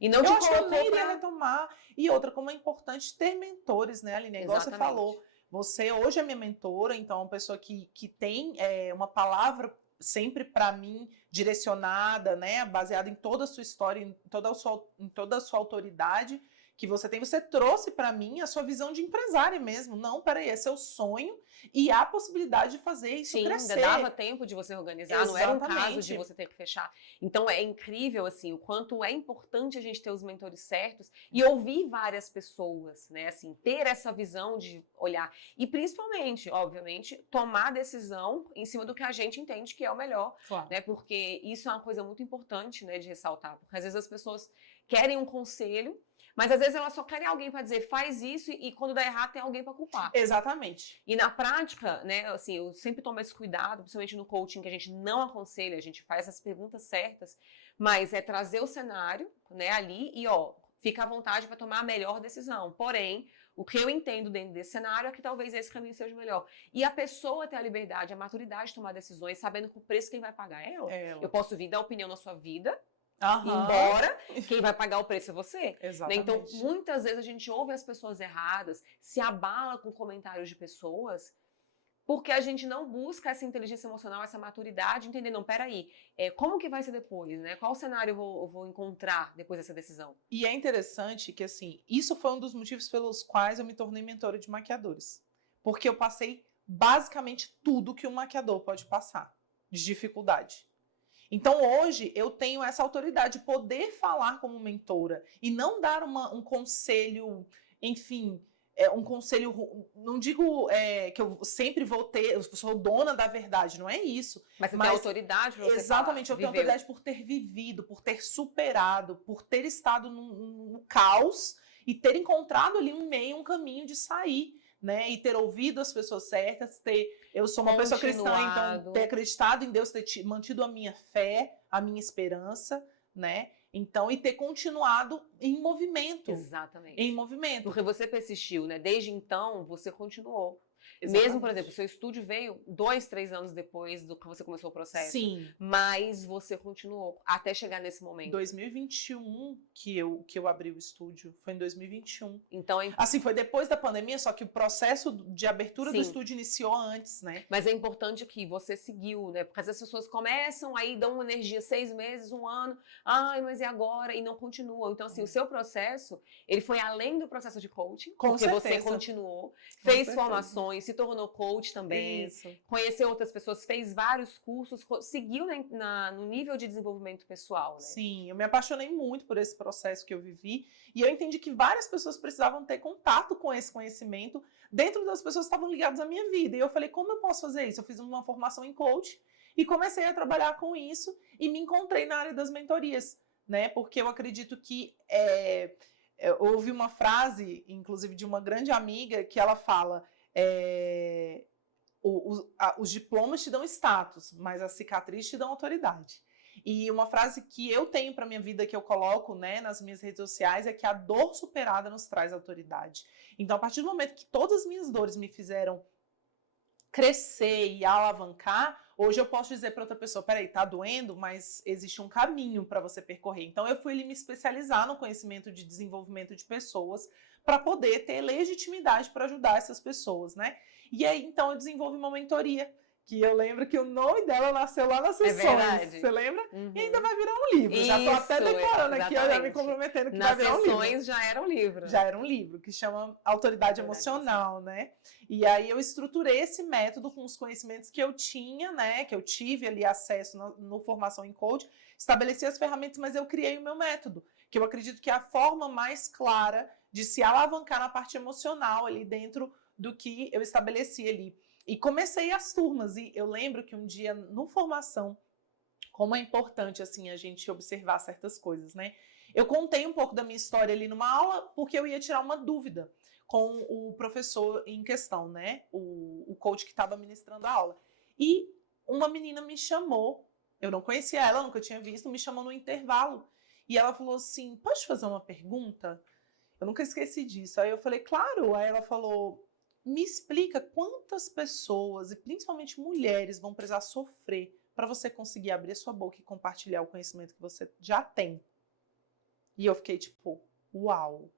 E não eu te acho que eu nem colocou iria retomar. E outra, como é importante ter mentores, né, Aline? Igual você falou, você hoje é minha mentora, então é uma pessoa que tem uma palavra sempre para mim direcionada, né, baseada em toda a sua história, em toda a sua autoridade que você tem. Você trouxe para mim a sua visão de empresária mesmo. Não, peraí, esse é o sonho e há a possibilidade de fazer isso crescer. Ainda dava tempo de você organizar, não era um caso de você ter que fechar. Então é incrível, assim, o quanto é importante a gente ter os mentores certos e ouvir várias pessoas, né, assim, ter essa visão de olhar e principalmente, obviamente, tomar decisão em cima do que a gente entende que é o melhor, né, porque isso é uma coisa muito importante, né, de ressaltar, porque às vezes as pessoas querem um conselho, mas às vezes elas só querem alguém para dizer faz isso e quando dá errado tem alguém para culpar. Exatamente. E na prática, né, assim, eu sempre tomo esse cuidado, principalmente no coaching, que a gente não aconselha, a gente faz as perguntas certas, mas é trazer o cenário, né, ali e, ó, fica à vontade para tomar a melhor decisão. Porém, o que eu entendo dentro desse cenário é que talvez esse caminho seja o melhor. E a pessoa ter a liberdade, a maturidade de tomar decisões, sabendo que o preço quem vai pagar é ela. Eu posso vir dar opinião na sua vida, embora quem vai pagar o preço é você. Exatamente. Né? Então, muitas vezes a gente ouve as pessoas erradas, se abala com comentários de pessoas, porque a gente não busca essa inteligência emocional, essa maturidade, entender, não, peraí, como que vai ser depois, né? Qual cenário eu vou encontrar depois dessa decisão? E é interessante que, assim, isso foi um dos motivos pelos quais eu me tornei mentora de maquiadores. Porque eu passei basicamente tudo que um maquiador pode passar, de dificuldade. Então, hoje, eu tenho essa autoridade de poder falar como mentora e não dar um conselho, enfim, um conselho, não digo que eu sempre vou ter, eu sou dona da verdade, não é isso. Mas você tem autoridade para você exatamente, falar, eu tenho autoridade por ter vivido, por ter superado, por ter estado no caos e ter encontrado ali um meio, um caminho de sair. Né, e ter ouvido as pessoas certas, eu sou uma pessoa cristã, então ter acreditado em Deus, ter mantido a minha fé, a minha esperança, né? Então, e ter continuado em movimento. Exatamente. Em movimento. Porque você persistiu, né? Desde então, você continuou. Exatamente. Mesmo, por exemplo, o seu estúdio veio 2, 3 anos depois do que você começou o processo. Sim. Mas você continuou até chegar nesse momento. 2021 que eu abri o estúdio. Foi em 2021. Então, assim, foi depois da pandemia, só que o processo de abertura do estúdio iniciou antes, né? Mas é importante que você seguiu, né? Porque as pessoas começam, aí dão uma energia 6 meses, 1 ano. Ai, mas e agora? E não continuam. Então, assim, o seu processo, ele foi além do processo de coaching. Porque você continuou, fez formações, se tornou coach também, conheceu outras pessoas, fez vários cursos, seguiu no nível de desenvolvimento pessoal, né? Sim, eu me apaixonei muito por esse processo que eu vivi e eu entendi que várias pessoas precisavam ter contato com esse conhecimento dentro das pessoas que estavam ligadas à minha vida. E eu falei, como eu posso fazer isso? Eu fiz uma formação em coach e comecei a trabalhar com isso e me encontrei na área das mentorias, né? Porque eu acredito que eu ouvi uma frase, inclusive de uma grande amiga, que ela fala... os diplomas te dão status, mas a cicatriz te dão autoridade. E uma frase que eu tenho para minha vida, que eu coloco, né, nas minhas redes sociais, é que a dor superada nos traz autoridade. Então, a partir do momento que todas as minhas dores me fizeram crescer e alavancar, hoje eu posso dizer para outra pessoa, peraí, tá doendo, mas existe um caminho para você percorrer. Então, eu fui me especializar no conhecimento de desenvolvimento de pessoas para poder ter legitimidade para ajudar essas pessoas, né? E aí, então, eu desenvolvi uma mentoria, que eu lembro que o nome dela nasceu lá nas sessões. É verdade. Você lembra? E ainda vai virar um livro. Já tô até declarando aqui, já me comprometendo que vai virar um livro. Nas sessões já era um livro. Já era um livro, que chama Autoridade Emocional, né? E aí eu estruturei esse método com os conhecimentos que eu tinha, né? Que eu tive ali acesso no Formação em Coach. Estabeleci as ferramentas, mas eu criei o meu método. Que eu acredito que é a forma mais clara de se alavancar na parte emocional ali dentro do que eu estabeleci ali. E comecei as turmas, e eu lembro que um dia, no Formação, como é importante, assim, a gente observar certas coisas, né? Eu contei um pouco da minha história ali numa aula, porque eu ia tirar uma dúvida com o professor em questão, né? O coach que estava ministrando a aula. E uma menina me chamou, eu não conhecia ela, nunca tinha visto, me chamou no intervalo. E ela falou assim, pode fazer uma pergunta? Eu nunca esqueci disso. Aí eu falei, claro. Aí ela falou... me explica quantas pessoas, e principalmente mulheres, vão precisar sofrer para você conseguir abrir a sua boca e compartilhar o conhecimento que você já tem. E eu fiquei tipo, uau.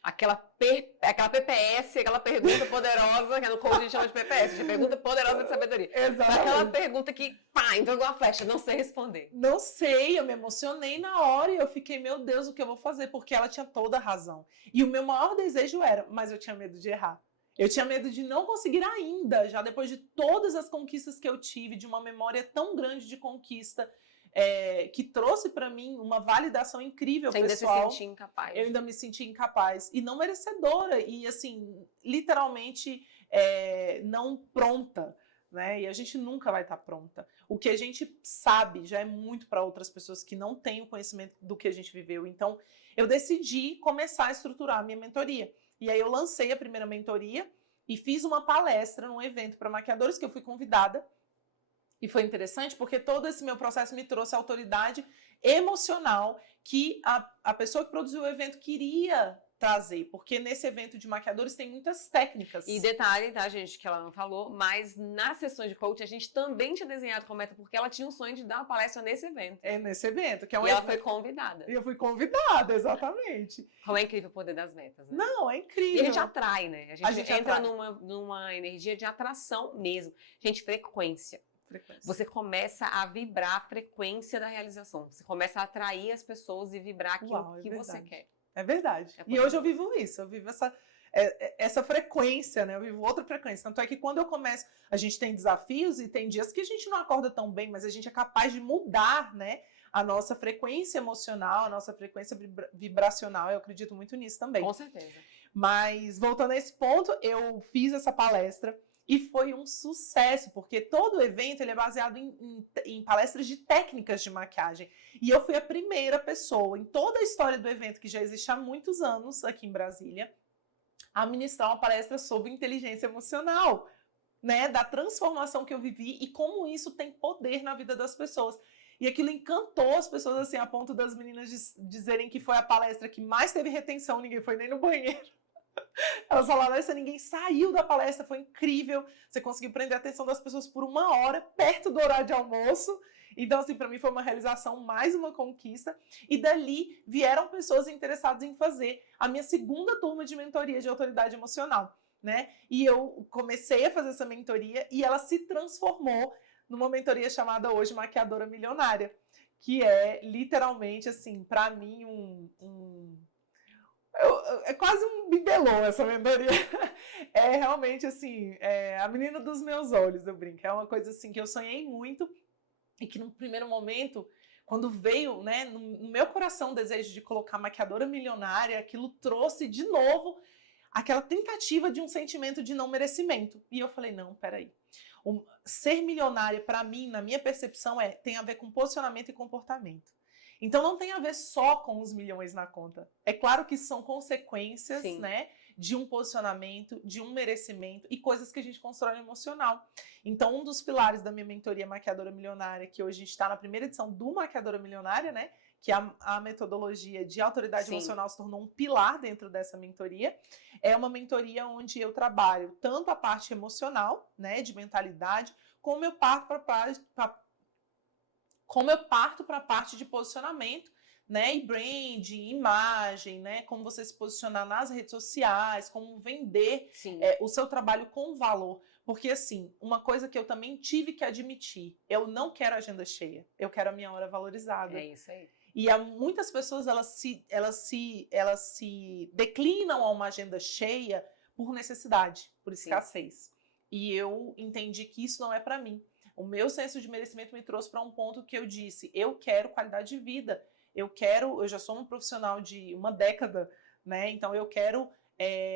Aquela PPS, aquela pergunta poderosa, que no coach a gente chama de PPS, pergunta poderosa de sabedoria. Exatamente. Aquela pergunta que, pá, entregou uma flecha, não sei responder. Não sei, eu me emocionei na hora e eu fiquei, meu Deus, o que eu vou fazer? Porque ela tinha toda a razão. E o meu maior desejo era, mas eu tinha medo de errar. Eu tinha medo de não conseguir ainda, já depois de todas as conquistas que eu tive, de uma memória tão grande de conquista, que trouxe para mim uma validação incrível, Você pessoal. ainda se sentia incapaz. Eu ainda me senti incapaz e não merecedora e, assim, literalmente não pronta, né? E a gente nunca vai estar pronta. O que a gente sabe já é muito para outras pessoas que não têm o conhecimento do que a gente viveu. Então, eu decidi começar a estruturar a minha mentoria. E aí eu lancei a primeira mentoria e fiz uma palestra num evento para maquiadores que eu fui convidada. E foi interessante porque todo esse meu processo me trouxe a autoridade emocional que a pessoa que produziu o evento queria trazer, porque nesse evento de maquiadores tem muitas técnicas. E detalhe, tá, gente, que ela não falou, mas nas sessões de coaching a gente também tinha desenhado com a meta, porque ela tinha um sonho de dar uma palestra nesse evento. É nesse evento, que é um e evento. ela foi convidada. E eu fui convidada, exatamente. Como é incrível o poder das metas, né? Não, é incrível. E a gente atrai, né? A gente entra atrai. numa energia de atração mesmo. Gente, frequência. Você começa a vibrar a frequência da realização. Você começa a atrair as pessoas e vibrar aquilo que você quer. É verdade. E hoje eu vivo isso. Eu vivo essa frequência, né? Eu vivo outra frequência. Tanto é que quando eu começo, a gente tem desafios e tem dias que a gente não acorda tão bem, mas a gente é capaz de mudar, né? A nossa frequência emocional, a nossa frequência vibracional. Eu acredito muito nisso também. Com certeza. Mas, voltando a esse ponto, eu fiz essa palestra. E foi um sucesso, porque todo o evento ele é baseado em palestras de técnicas de maquiagem. E eu fui a primeira pessoa em toda a história do evento, que já existe há muitos anos aqui em Brasília, a ministrar uma palestra sobre inteligência emocional, né? Da transformação que eu vivi e como isso tem poder na vida das pessoas. E aquilo encantou as pessoas, assim, a ponto das meninas dizerem que foi a palestra que mais teve retenção, ninguém foi nem no banheiro. Elas falaram, ninguém saiu da palestra, foi incrível, você conseguiu prender a atenção das pessoas por 1 hora, perto do horário de almoço. Então, assim, para mim foi uma realização, mais uma conquista. E dali vieram pessoas interessadas em fazer a minha segunda turma de mentoria de autoridade emocional, né? E eu comecei a fazer essa mentoria e ela se transformou numa mentoria chamada hoje Maquiadora Milionária, que é literalmente, assim, para mim é quase um bibelô essa mentoria. É realmente, assim, a menina dos meus olhos, eu brinco. É uma coisa, assim, que eu sonhei muito e que no primeiro momento, quando veio, né, no meu coração o desejo de colocar maquiadora milionária, aquilo trouxe de novo aquela tentativa de um sentimento de não merecimento. E eu falei, não, peraí. Ser milionária, para mim, na minha percepção, tem a ver com posicionamento e comportamento. Então não tem a ver só com os milhões na conta. É claro que são consequências, né, de um posicionamento, de um merecimento e coisas que a gente constrói no emocional. Então um dos pilares da minha mentoria Maquiadora Milionária, que hoje a gente está na primeira edição do Maquiadora Milionária, né, que a metodologia de autoridade emocional se tornou um pilar dentro dessa mentoria, é uma mentoria onde eu trabalho tanto a parte emocional, né, de mentalidade, como eu parto para a parte de posicionamento, né, e brand, imagem, né, como você se posicionar nas redes sociais, como vender o seu trabalho com valor. Porque, assim, uma coisa que eu também tive que admitir, eu não quero agenda cheia, eu quero a minha hora valorizada. É isso aí. E muitas pessoas, elas se declinam a uma agenda cheia por necessidade, por escassez. E eu entendi que isso não é para mim. O meu senso de merecimento me trouxe para um ponto que eu disse, eu quero qualidade de vida, eu já sou um profissional de 1 década, né? Então eu quero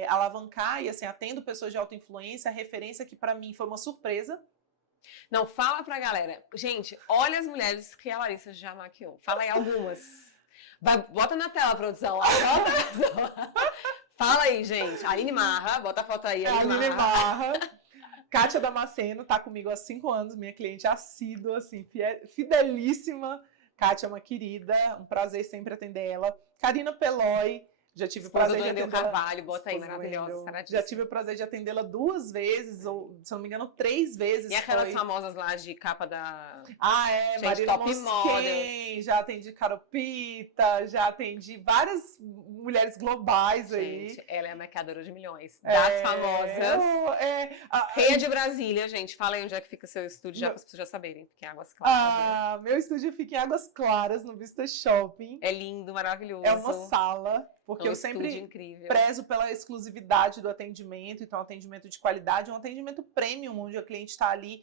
alavancar e, assim, atendo pessoas de alta influência, a referência que para mim foi uma surpresa. Não, fala pra galera. Gente, olha as mulheres que a Larissa já maquiou. Fala aí algumas. Bota na tela, produção. Fala aí, gente. Aline Marra, bota a foto aí. Aline Marra. Kátia Damasceno tá comigo há 5 anos, minha cliente assídua, assim, fidelíssima. Kátia é uma querida, um prazer sempre atender ela. Karina Peloy, Já tive o Esposa prazer do de Wendel atendê-la. Carvalho, bota aí, Esposa do maravilhosa, Wendel. saradíssima. Já tive o prazer de atendê-la 2 vezes, ou, se eu não me engano, 3 vezes. E aquelas foi. famosas lá de capa da... Ah, é, Gente, Marina top Mosquen, já atendi Caropita, já atendi várias mulheres globais aí. Gente, ela é a maquiadora de milhões. Das famosas. Reia de Brasília, gente. Fala aí onde é que fica seu estúdio, já para as pessoas já saberem, porque é Águas Claras, né? Meu estúdio fica em Águas Claras, no Vista Shopping. É lindo, maravilhoso. É uma sala, porque eu estúdio sempre incrível. prezo pela exclusividade do atendimento, então atendimento de qualidade, um atendimento premium, onde a cliente está ali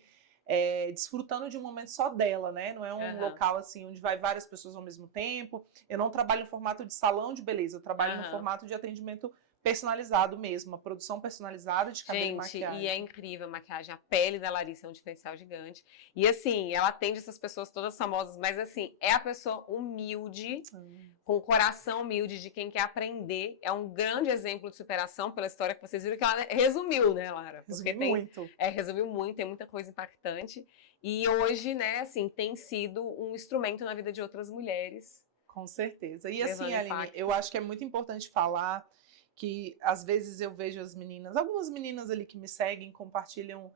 desfrutando de um momento só dela, né? Não é um local assim onde vai várias pessoas ao mesmo tempo. Eu não trabalho no formato de salão de beleza, eu trabalho no formato de atendimento personalizado mesmo, uma produção personalizada de cabelo e maquiagem. E é incrível a maquiagem, a pele da Larissa é um diferencial gigante. E assim, ela atende essas pessoas todas famosas, mas assim, é a pessoa humilde, com o coração humilde de quem quer aprender. É um grande exemplo de superação pela história que vocês viram que ela resumiu, né, Lara? Porque resumiu muito, tem muita coisa impactante. E hoje, né, assim, tem sido um instrumento na vida de outras mulheres. Com certeza. E assim, Aline, eu acho que é muito importante falar que às vezes eu vejo as meninas, algumas meninas ali que me seguem, compartilham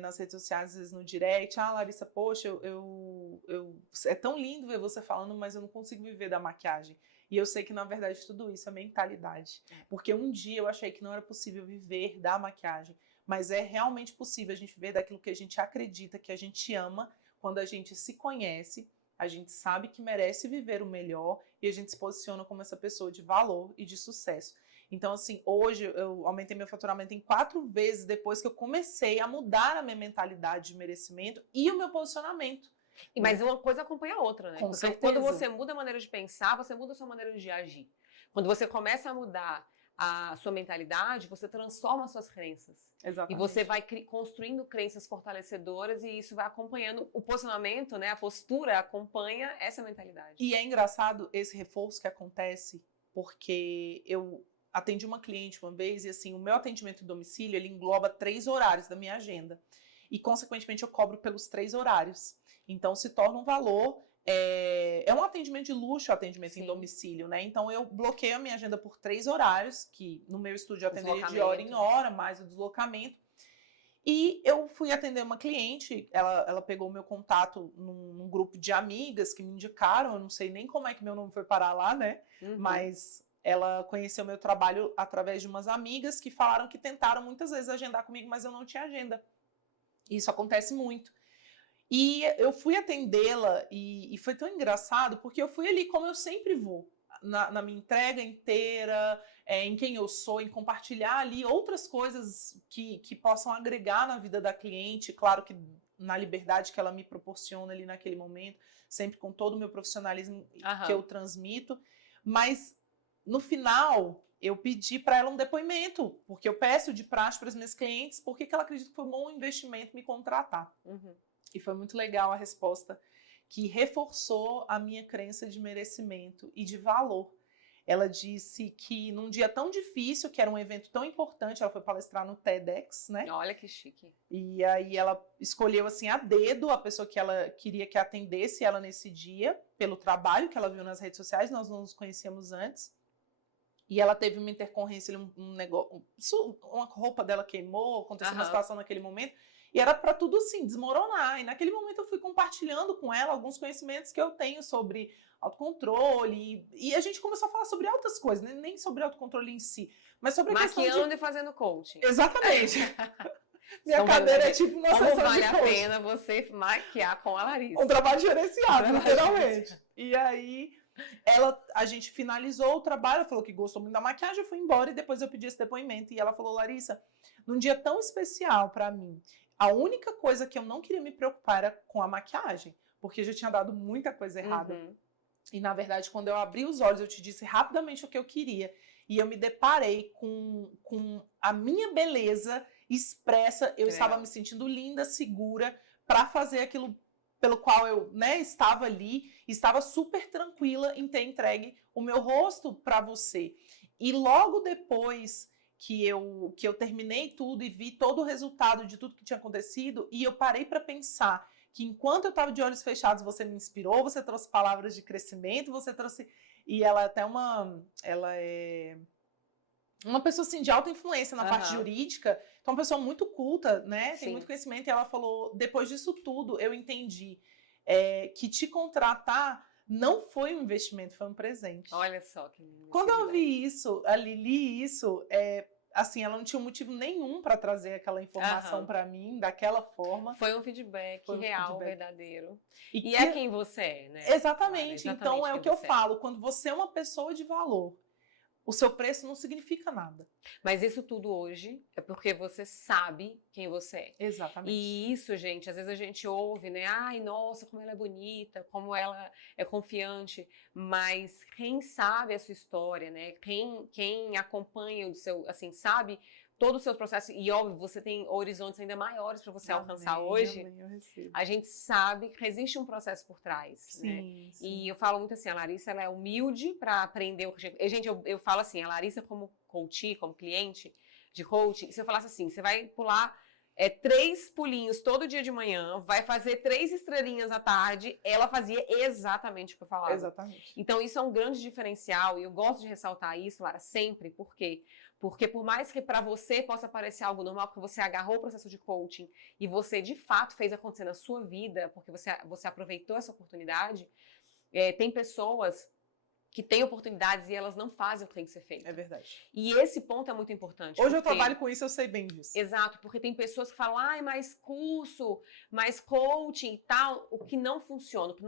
nas redes sociais, às vezes no direct, Larissa, poxa, é tão lindo ver você falando, mas eu não consigo viver da maquiagem. E eu sei que, na verdade, tudo isso é mentalidade. Porque um dia eu achei que não era possível viver da maquiagem, mas é realmente possível a gente viver daquilo que a gente acredita, que a gente ama, quando a gente se conhece, a gente sabe que merece viver o melhor e a gente se posiciona como essa pessoa de valor e de sucesso. Então, assim, hoje eu aumentei meu faturamento em 4 vezes depois que eu comecei a mudar a minha mentalidade de merecimento e o meu posicionamento. Mas uma coisa acompanha a outra, né? Com Porque certeza. quando você muda a maneira de pensar, você muda a sua maneira de agir. Quando você começa a mudar a sua mentalidade, você transforma as suas crenças. Exatamente. E você vai construindo crenças fortalecedoras e isso vai acompanhando o posicionamento, né? A postura acompanha essa mentalidade. E é engraçado esse reforço que acontece, porque eu atendi uma cliente uma vez e assim, o meu atendimento em domicílio, ele engloba 3 horários da minha agenda. E, consequentemente, eu cobro pelos 3 horários. Então, se torna um valor... É um atendimento de luxo, atendimento em domicílio, né? Então, eu bloqueio a minha agenda por 3 horários, que no meu estúdio eu atenderia de hora em hora, mais o deslocamento. E eu fui atender uma cliente, ela pegou o meu contato num grupo de amigas que me indicaram, eu não sei nem como é que meu nome foi parar lá, né? Mas ela conheceu meu trabalho através de umas amigas que falaram que tentaram muitas vezes agendar comigo, mas eu não tinha agenda. Isso acontece muito. E eu fui atendê-la e foi tão engraçado, porque eu fui ali como eu sempre vou, na minha entrega inteira, em quem eu sou, em compartilhar ali outras coisas que possam agregar na vida da cliente, claro que na liberdade que ela me proporciona ali naquele momento, sempre com todo o meu profissionalismo que eu transmito, mas no final eu pedi para ela um depoimento, porque eu peço de praxe para as minhas clientes, porque ela acredita que foi um bom investimento me contratar. E foi muito legal a resposta, que reforçou a minha crença de merecimento e de valor. Ela disse que num dia tão difícil, que era um evento tão importante, ela foi palestrar no TEDx, né? Olha que chique. E aí ela escolheu assim a dedo a pessoa que ela queria que atendesse ela nesse dia, pelo trabalho que ela viu nas redes sociais, nós não nos conhecíamos antes. E ela teve uma intercorrência, um negócio, uma roupa dela queimou, aconteceu uma situação naquele momento. E era para tudo assim, desmoronar. E naquele momento eu fui compartilhando com ela alguns conhecimentos que eu tenho sobre autocontrole. E a gente começou a falar sobre outras coisas, né? Nem sobre autocontrole em si, mas sobre a questão de... Maquiando e fazendo coaching. Exatamente. Minha cadeira é tipo uma sessão de coaching. Como vale a pena você maquiar com a Larissa. Um trabalho gerenciado, literalmente. E aí... a gente finalizou o trabalho, ela falou que gostou muito da maquiagem, eu fui embora e depois eu pedi esse depoimento. E ela falou, Larissa, num dia tão especial pra mim, a única coisa que eu não queria me preocupar era com a maquiagem, porque já tinha dado muita coisa errada. E na verdade, quando eu abri os olhos, eu te disse rapidamente o que eu queria. E eu me deparei com a minha beleza expressa, eu estava me sentindo linda, segura, pra fazer aquilo pelo qual eu, né, estava ali, estava super tranquila em ter entregue o meu rosto para você. E logo depois que eu terminei tudo e vi todo o resultado de tudo que tinha acontecido, e eu parei para pensar que enquanto eu estava de olhos fechados, você me inspirou, você trouxe palavras de crescimento, você trouxe... E ela é até ela é uma pessoa assim, de alta influência na parte jurídica, então uma pessoa muito culta, né? Tem muito conhecimento, e ela falou, depois disso tudo, eu entendi que te contratar não foi um investimento, foi um presente. Olha só que lindo. Quando eu vi isso, li isso, assim, ela não tinha motivo nenhum para trazer aquela informação para mim, daquela forma. Foi um feedback real, verdadeiro. E é quem você é, né? Exatamente. Então, é o que eu falo. Quando você é uma pessoa de valor, o seu preço não significa nada. Mas isso tudo hoje é porque você sabe quem você é. Exatamente. E isso, gente, às vezes a gente ouve, né? Ai, nossa, como ela é bonita, como ela é confiante. Mas quem sabe a sua história, né? Quem acompanha o seu, assim, sabe todo o seu processo, e óbvio, você tem horizontes ainda maiores para você alcançar hoje, a gente sabe que existe um processo por trás, sim, né? Sim. E eu falo muito assim, a Larissa, ela é humilde para aprender. Gente, eu falo assim, a Larissa como coach, como cliente de coaching, se eu falasse assim, você vai pular 3 pulinhos todo dia de manhã, vai fazer 3 estrelinhas à tarde, ela fazia exatamente o que eu falava. Exatamente. Então isso é um grande diferencial, e eu gosto de ressaltar isso, Lara, sempre. Por quê? Porque por mais que para você possa parecer algo normal, porque você agarrou o processo de coaching e você de fato fez acontecer na sua vida, porque você aproveitou essa oportunidade, tem pessoas que têm oportunidades e elas não fazem o que tem que ser feito. É verdade. E esse ponto é muito importante. Hoje eu trabalho com isso, eu sei bem disso. Exato, porque tem pessoas que falam, ai, mais curso, mais coaching e tal. O que não funciona que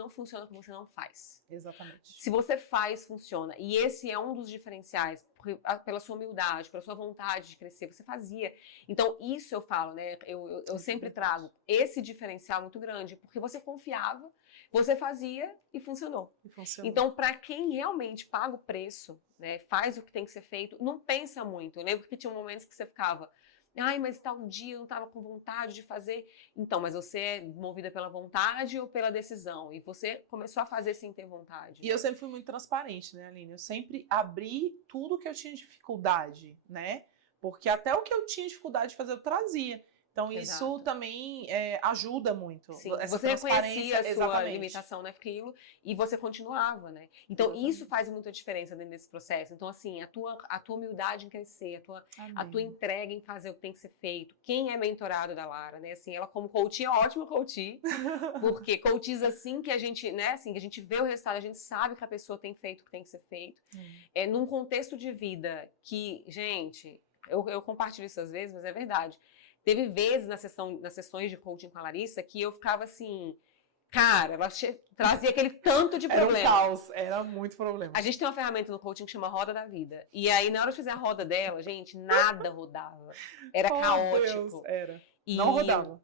você não faz. Exatamente. Se você faz, funciona. E esse é um dos diferenciais, porque, pela sua humildade, pela sua vontade de crescer, você fazia. Então, isso eu falo, né? Eu sempre trago esse diferencial muito grande, porque você confiava, você fazia e funcionou. Então, para quem realmente paga o preço, né, faz o que tem que ser feito, não pensa muito. Eu lembro que tinha momentos que você ficava, ai, mas tal dia eu não estava com vontade de fazer. Então, mas você é movida pela vontade ou pela decisão? E você começou a fazer sem ter vontade. E eu sempre fui muito transparente, né, Aline? Eu sempre abri tudo que eu tinha dificuldade, né? Porque até o que eu tinha dificuldade de fazer, eu trazia. Então, isso também ajuda muito. Sim, você reconhecia a sua limitação naquilo e você continuava, né? Então, isso faz muita diferença dentro desse processo. Então, assim, a tua humildade em crescer, a tua entrega em fazer o que tem que ser feito. Quem é mentorado da Lara, né? Assim, ela como coach é ótima coach, porque coaches assim que a gente, né? Assim, que a gente vê o resultado, a gente sabe que a pessoa tem feito o que tem que ser feito. Num contexto de vida que, gente, eu compartilho isso às vezes, mas é verdade. Teve vezes nas sessões de coaching com a Larissa que eu ficava assim, cara, ela trazia aquele tanto de problema. Era um caos, era muito problema. A gente tem uma ferramenta no coaching que chama Roda da Vida. E aí, na hora de fazer a roda dela, gente, nada rodava. Era caótico. Deus, era. Não rodava.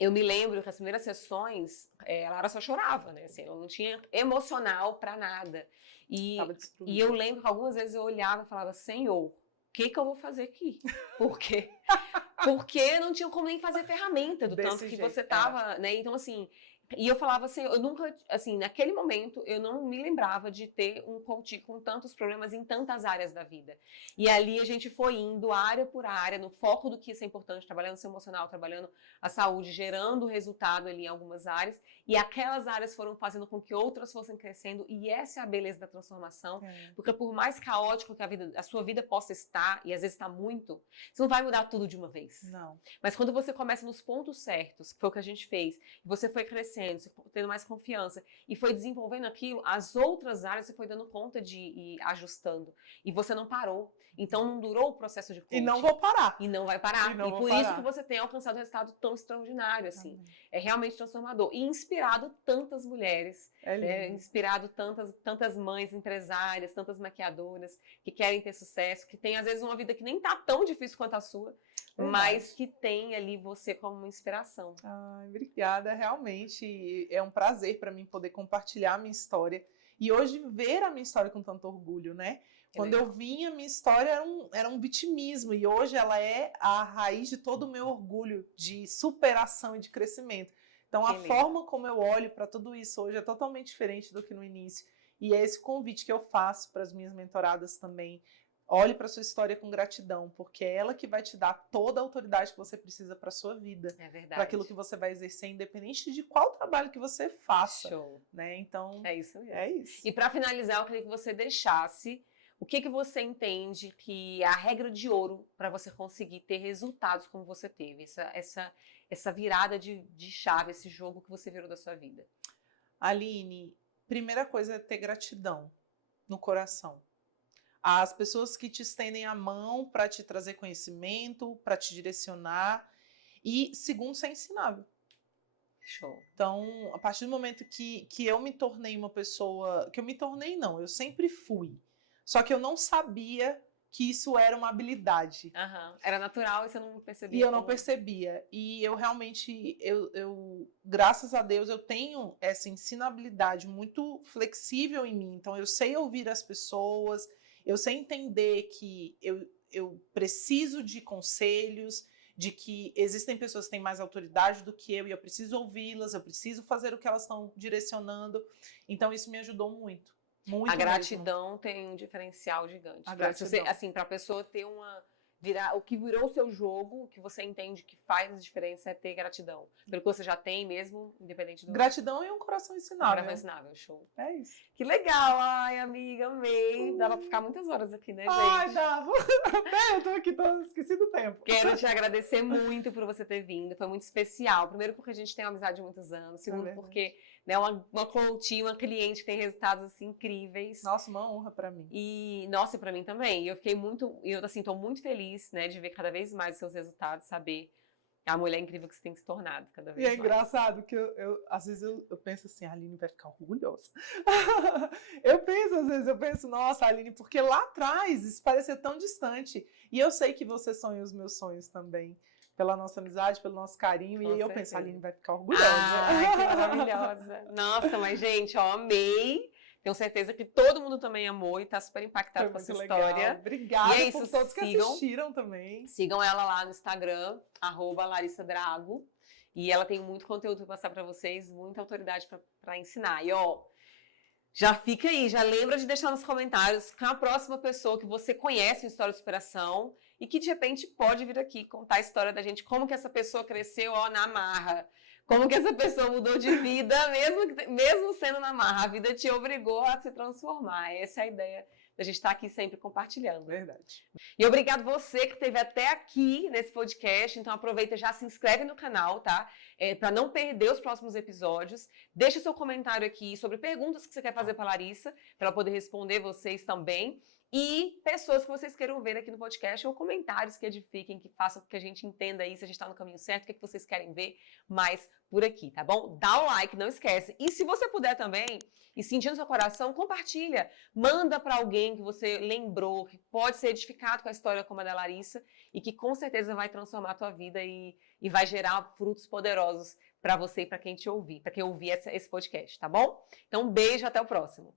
Eu me lembro que as primeiras sessões, a Lara só chorava, né? Assim, ela não tinha emocional pra nada. E eu lembro que algumas vezes eu olhava e falava, Senhor, o que eu vou fazer aqui? Por quê? Porque não tinha como nem fazer ferramenta do tanto que você tava, né? Então, assim, e eu falava assim, eu nunca, assim, naquele momento, eu não me lembrava de ter um coach com tantos problemas em tantas áreas da vida. E ali a gente foi indo área por área, no foco do que isso é importante, trabalhando o seu emocional, trabalhando a saúde, gerando resultado ali em algumas áreas. E aquelas áreas foram fazendo com que outras fossem crescendo. E essa é a beleza da transformação. Porque por mais caótico que a sua vida possa estar, e às vezes está muito, você não vai mudar tudo de uma vez. Não. Mas quando você começa nos pontos certos, que foi o que a gente fez, e você foi crescendo, você foi tendo mais confiança, e foi desenvolvendo aquilo, as outras áreas você foi dando conta de ir ajustando. E você não parou. Então não durou o processo de coaching. E não vou parar. E não vai parar. E por isso que você tem alcançado um resultado tão extraordinário, assim. É realmente transformador. E inspirado tantas mulheres, inspirado tantas mães empresárias, tantas maquiadoras que querem ter sucesso, que têm às vezes uma vida que nem tá tão difícil quanto a sua, mas que tem ali você como uma inspiração. Ai, obrigada, realmente é um prazer para mim poder compartilhar a minha história e hoje ver a minha história com tanto orgulho, né? Quando eu vim, a minha história era um vitimismo e hoje ela é a raiz de todo o meu orgulho de superação e de crescimento. Então, a forma como eu olho para tudo isso hoje é totalmente diferente do que no início. E é esse convite que eu faço para as minhas mentoradas também. Olhe para sua história com gratidão, porque é ela que vai te dar toda a autoridade que você precisa para sua vida, É verdade. para aquilo que você vai exercer, independente de qual trabalho que você faça. Show. Né? Então, é isso mesmo. É isso. E para finalizar, eu queria que você deixasse o que você entende que é a regra de ouro para você conseguir ter resultados como você teve, essa virada de chave, esse jogo que você virou da sua vida. Aline, primeira coisa é ter gratidão no coração. As pessoas que te estendem a mão para te trazer conhecimento, para te direcionar. E segundo, ser ensinável. Show. Então, a partir do momento que eu me tornei uma pessoa... Que eu me tornei, não. Eu sempre fui. Só que eu não sabia que isso era uma habilidade. Era natural e você não percebia. E eu não percebia. E eu realmente, graças a Deus, eu tenho essa ensinabilidade muito flexível em mim. Então, eu sei ouvir as pessoas, eu sei entender que eu preciso de conselhos, de que existem pessoas que têm mais autoridade do que eu, e eu preciso ouvi-las, eu preciso fazer o que elas estão direcionando. Então, isso me ajudou muito. Muito a gratidão mesmo. Tem um diferencial gigante. A gratidão. Assim, para a pessoa ter o que virou o seu jogo, o que você entende que faz diferença é ter gratidão. Pelo que você já tem mesmo, independente do... Gratidão e um coração ensinável. Um coração ensinável, show. É isso. Que legal, ai amiga, amei. Dava pra ficar muitas horas aqui, né, gente? Ai, dava. Eu tô aqui, esqueci do tempo. Quero te agradecer muito por você ter vindo, foi muito especial. Primeiro porque a gente tem uma amizade de muitos anos, segundo porque né, uma coach, uma cliente que tem resultados assim incríveis. Nossa, uma honra pra mim. E, nossa, pra mim também. Eu fiquei assim, tô muito feliz, né, de ver cada vez mais os seus resultados, saber a mulher incrível que você tem se tornado cada vez mais. E é engraçado que às vezes eu penso assim, a Aline vai ficar orgulhosa. Às vezes, nossa, Aline, porque lá atrás isso parecia tão distante. E eu sei que você sonha os meus sonhos também. Pela nossa amizade, pelo nosso carinho. Com e aí eu certeza. penso, a Aline vai ficar orgulhosa. Ai, que maravilhosa. Nossa, mas gente, ó, amei. Tenho certeza que todo mundo também amou e tá super impactado com essa história. Obrigada e é isso, por todos que assistiram também. Sigam ela lá no Instagram, @LarissaDrago. E ela tem muito conteúdo para passar para vocês, muita autoridade para ensinar. E ó, já fica aí, já lembra de deixar nos comentários quem é a próxima pessoa que você conhece em história de superação e que de repente pode vir aqui contar a história da gente, como que essa pessoa cresceu ó, na marra. Como que essa pessoa mudou de vida, mesmo sendo na marra. A vida te obrigou a se transformar. Essa é a ideia da gente estar aqui sempre compartilhando. Verdade. E obrigado você que esteve até aqui nesse podcast. Então aproveita, já se inscreve no canal, tá? Para não perder os próximos episódios. Deixa seu comentário aqui sobre perguntas que você quer fazer para a Larissa, para ela poder responder vocês também. E pessoas que vocês queiram ver aqui no podcast ou comentários que edifiquem, que façam com que a gente entenda aí se a gente está no caminho certo, o que vocês querem ver mais por aqui, tá bom? Dá o like, não esquece. E se você puder também, e sentir no seu coração, compartilha. Manda para alguém que você lembrou, que pode ser edificado com a história como a da Larissa e que com certeza vai transformar a tua vida e vai gerar frutos poderosos para você e para quem te ouvir, para quem ouvir esse podcast, tá bom? Então um beijo, até o próximo.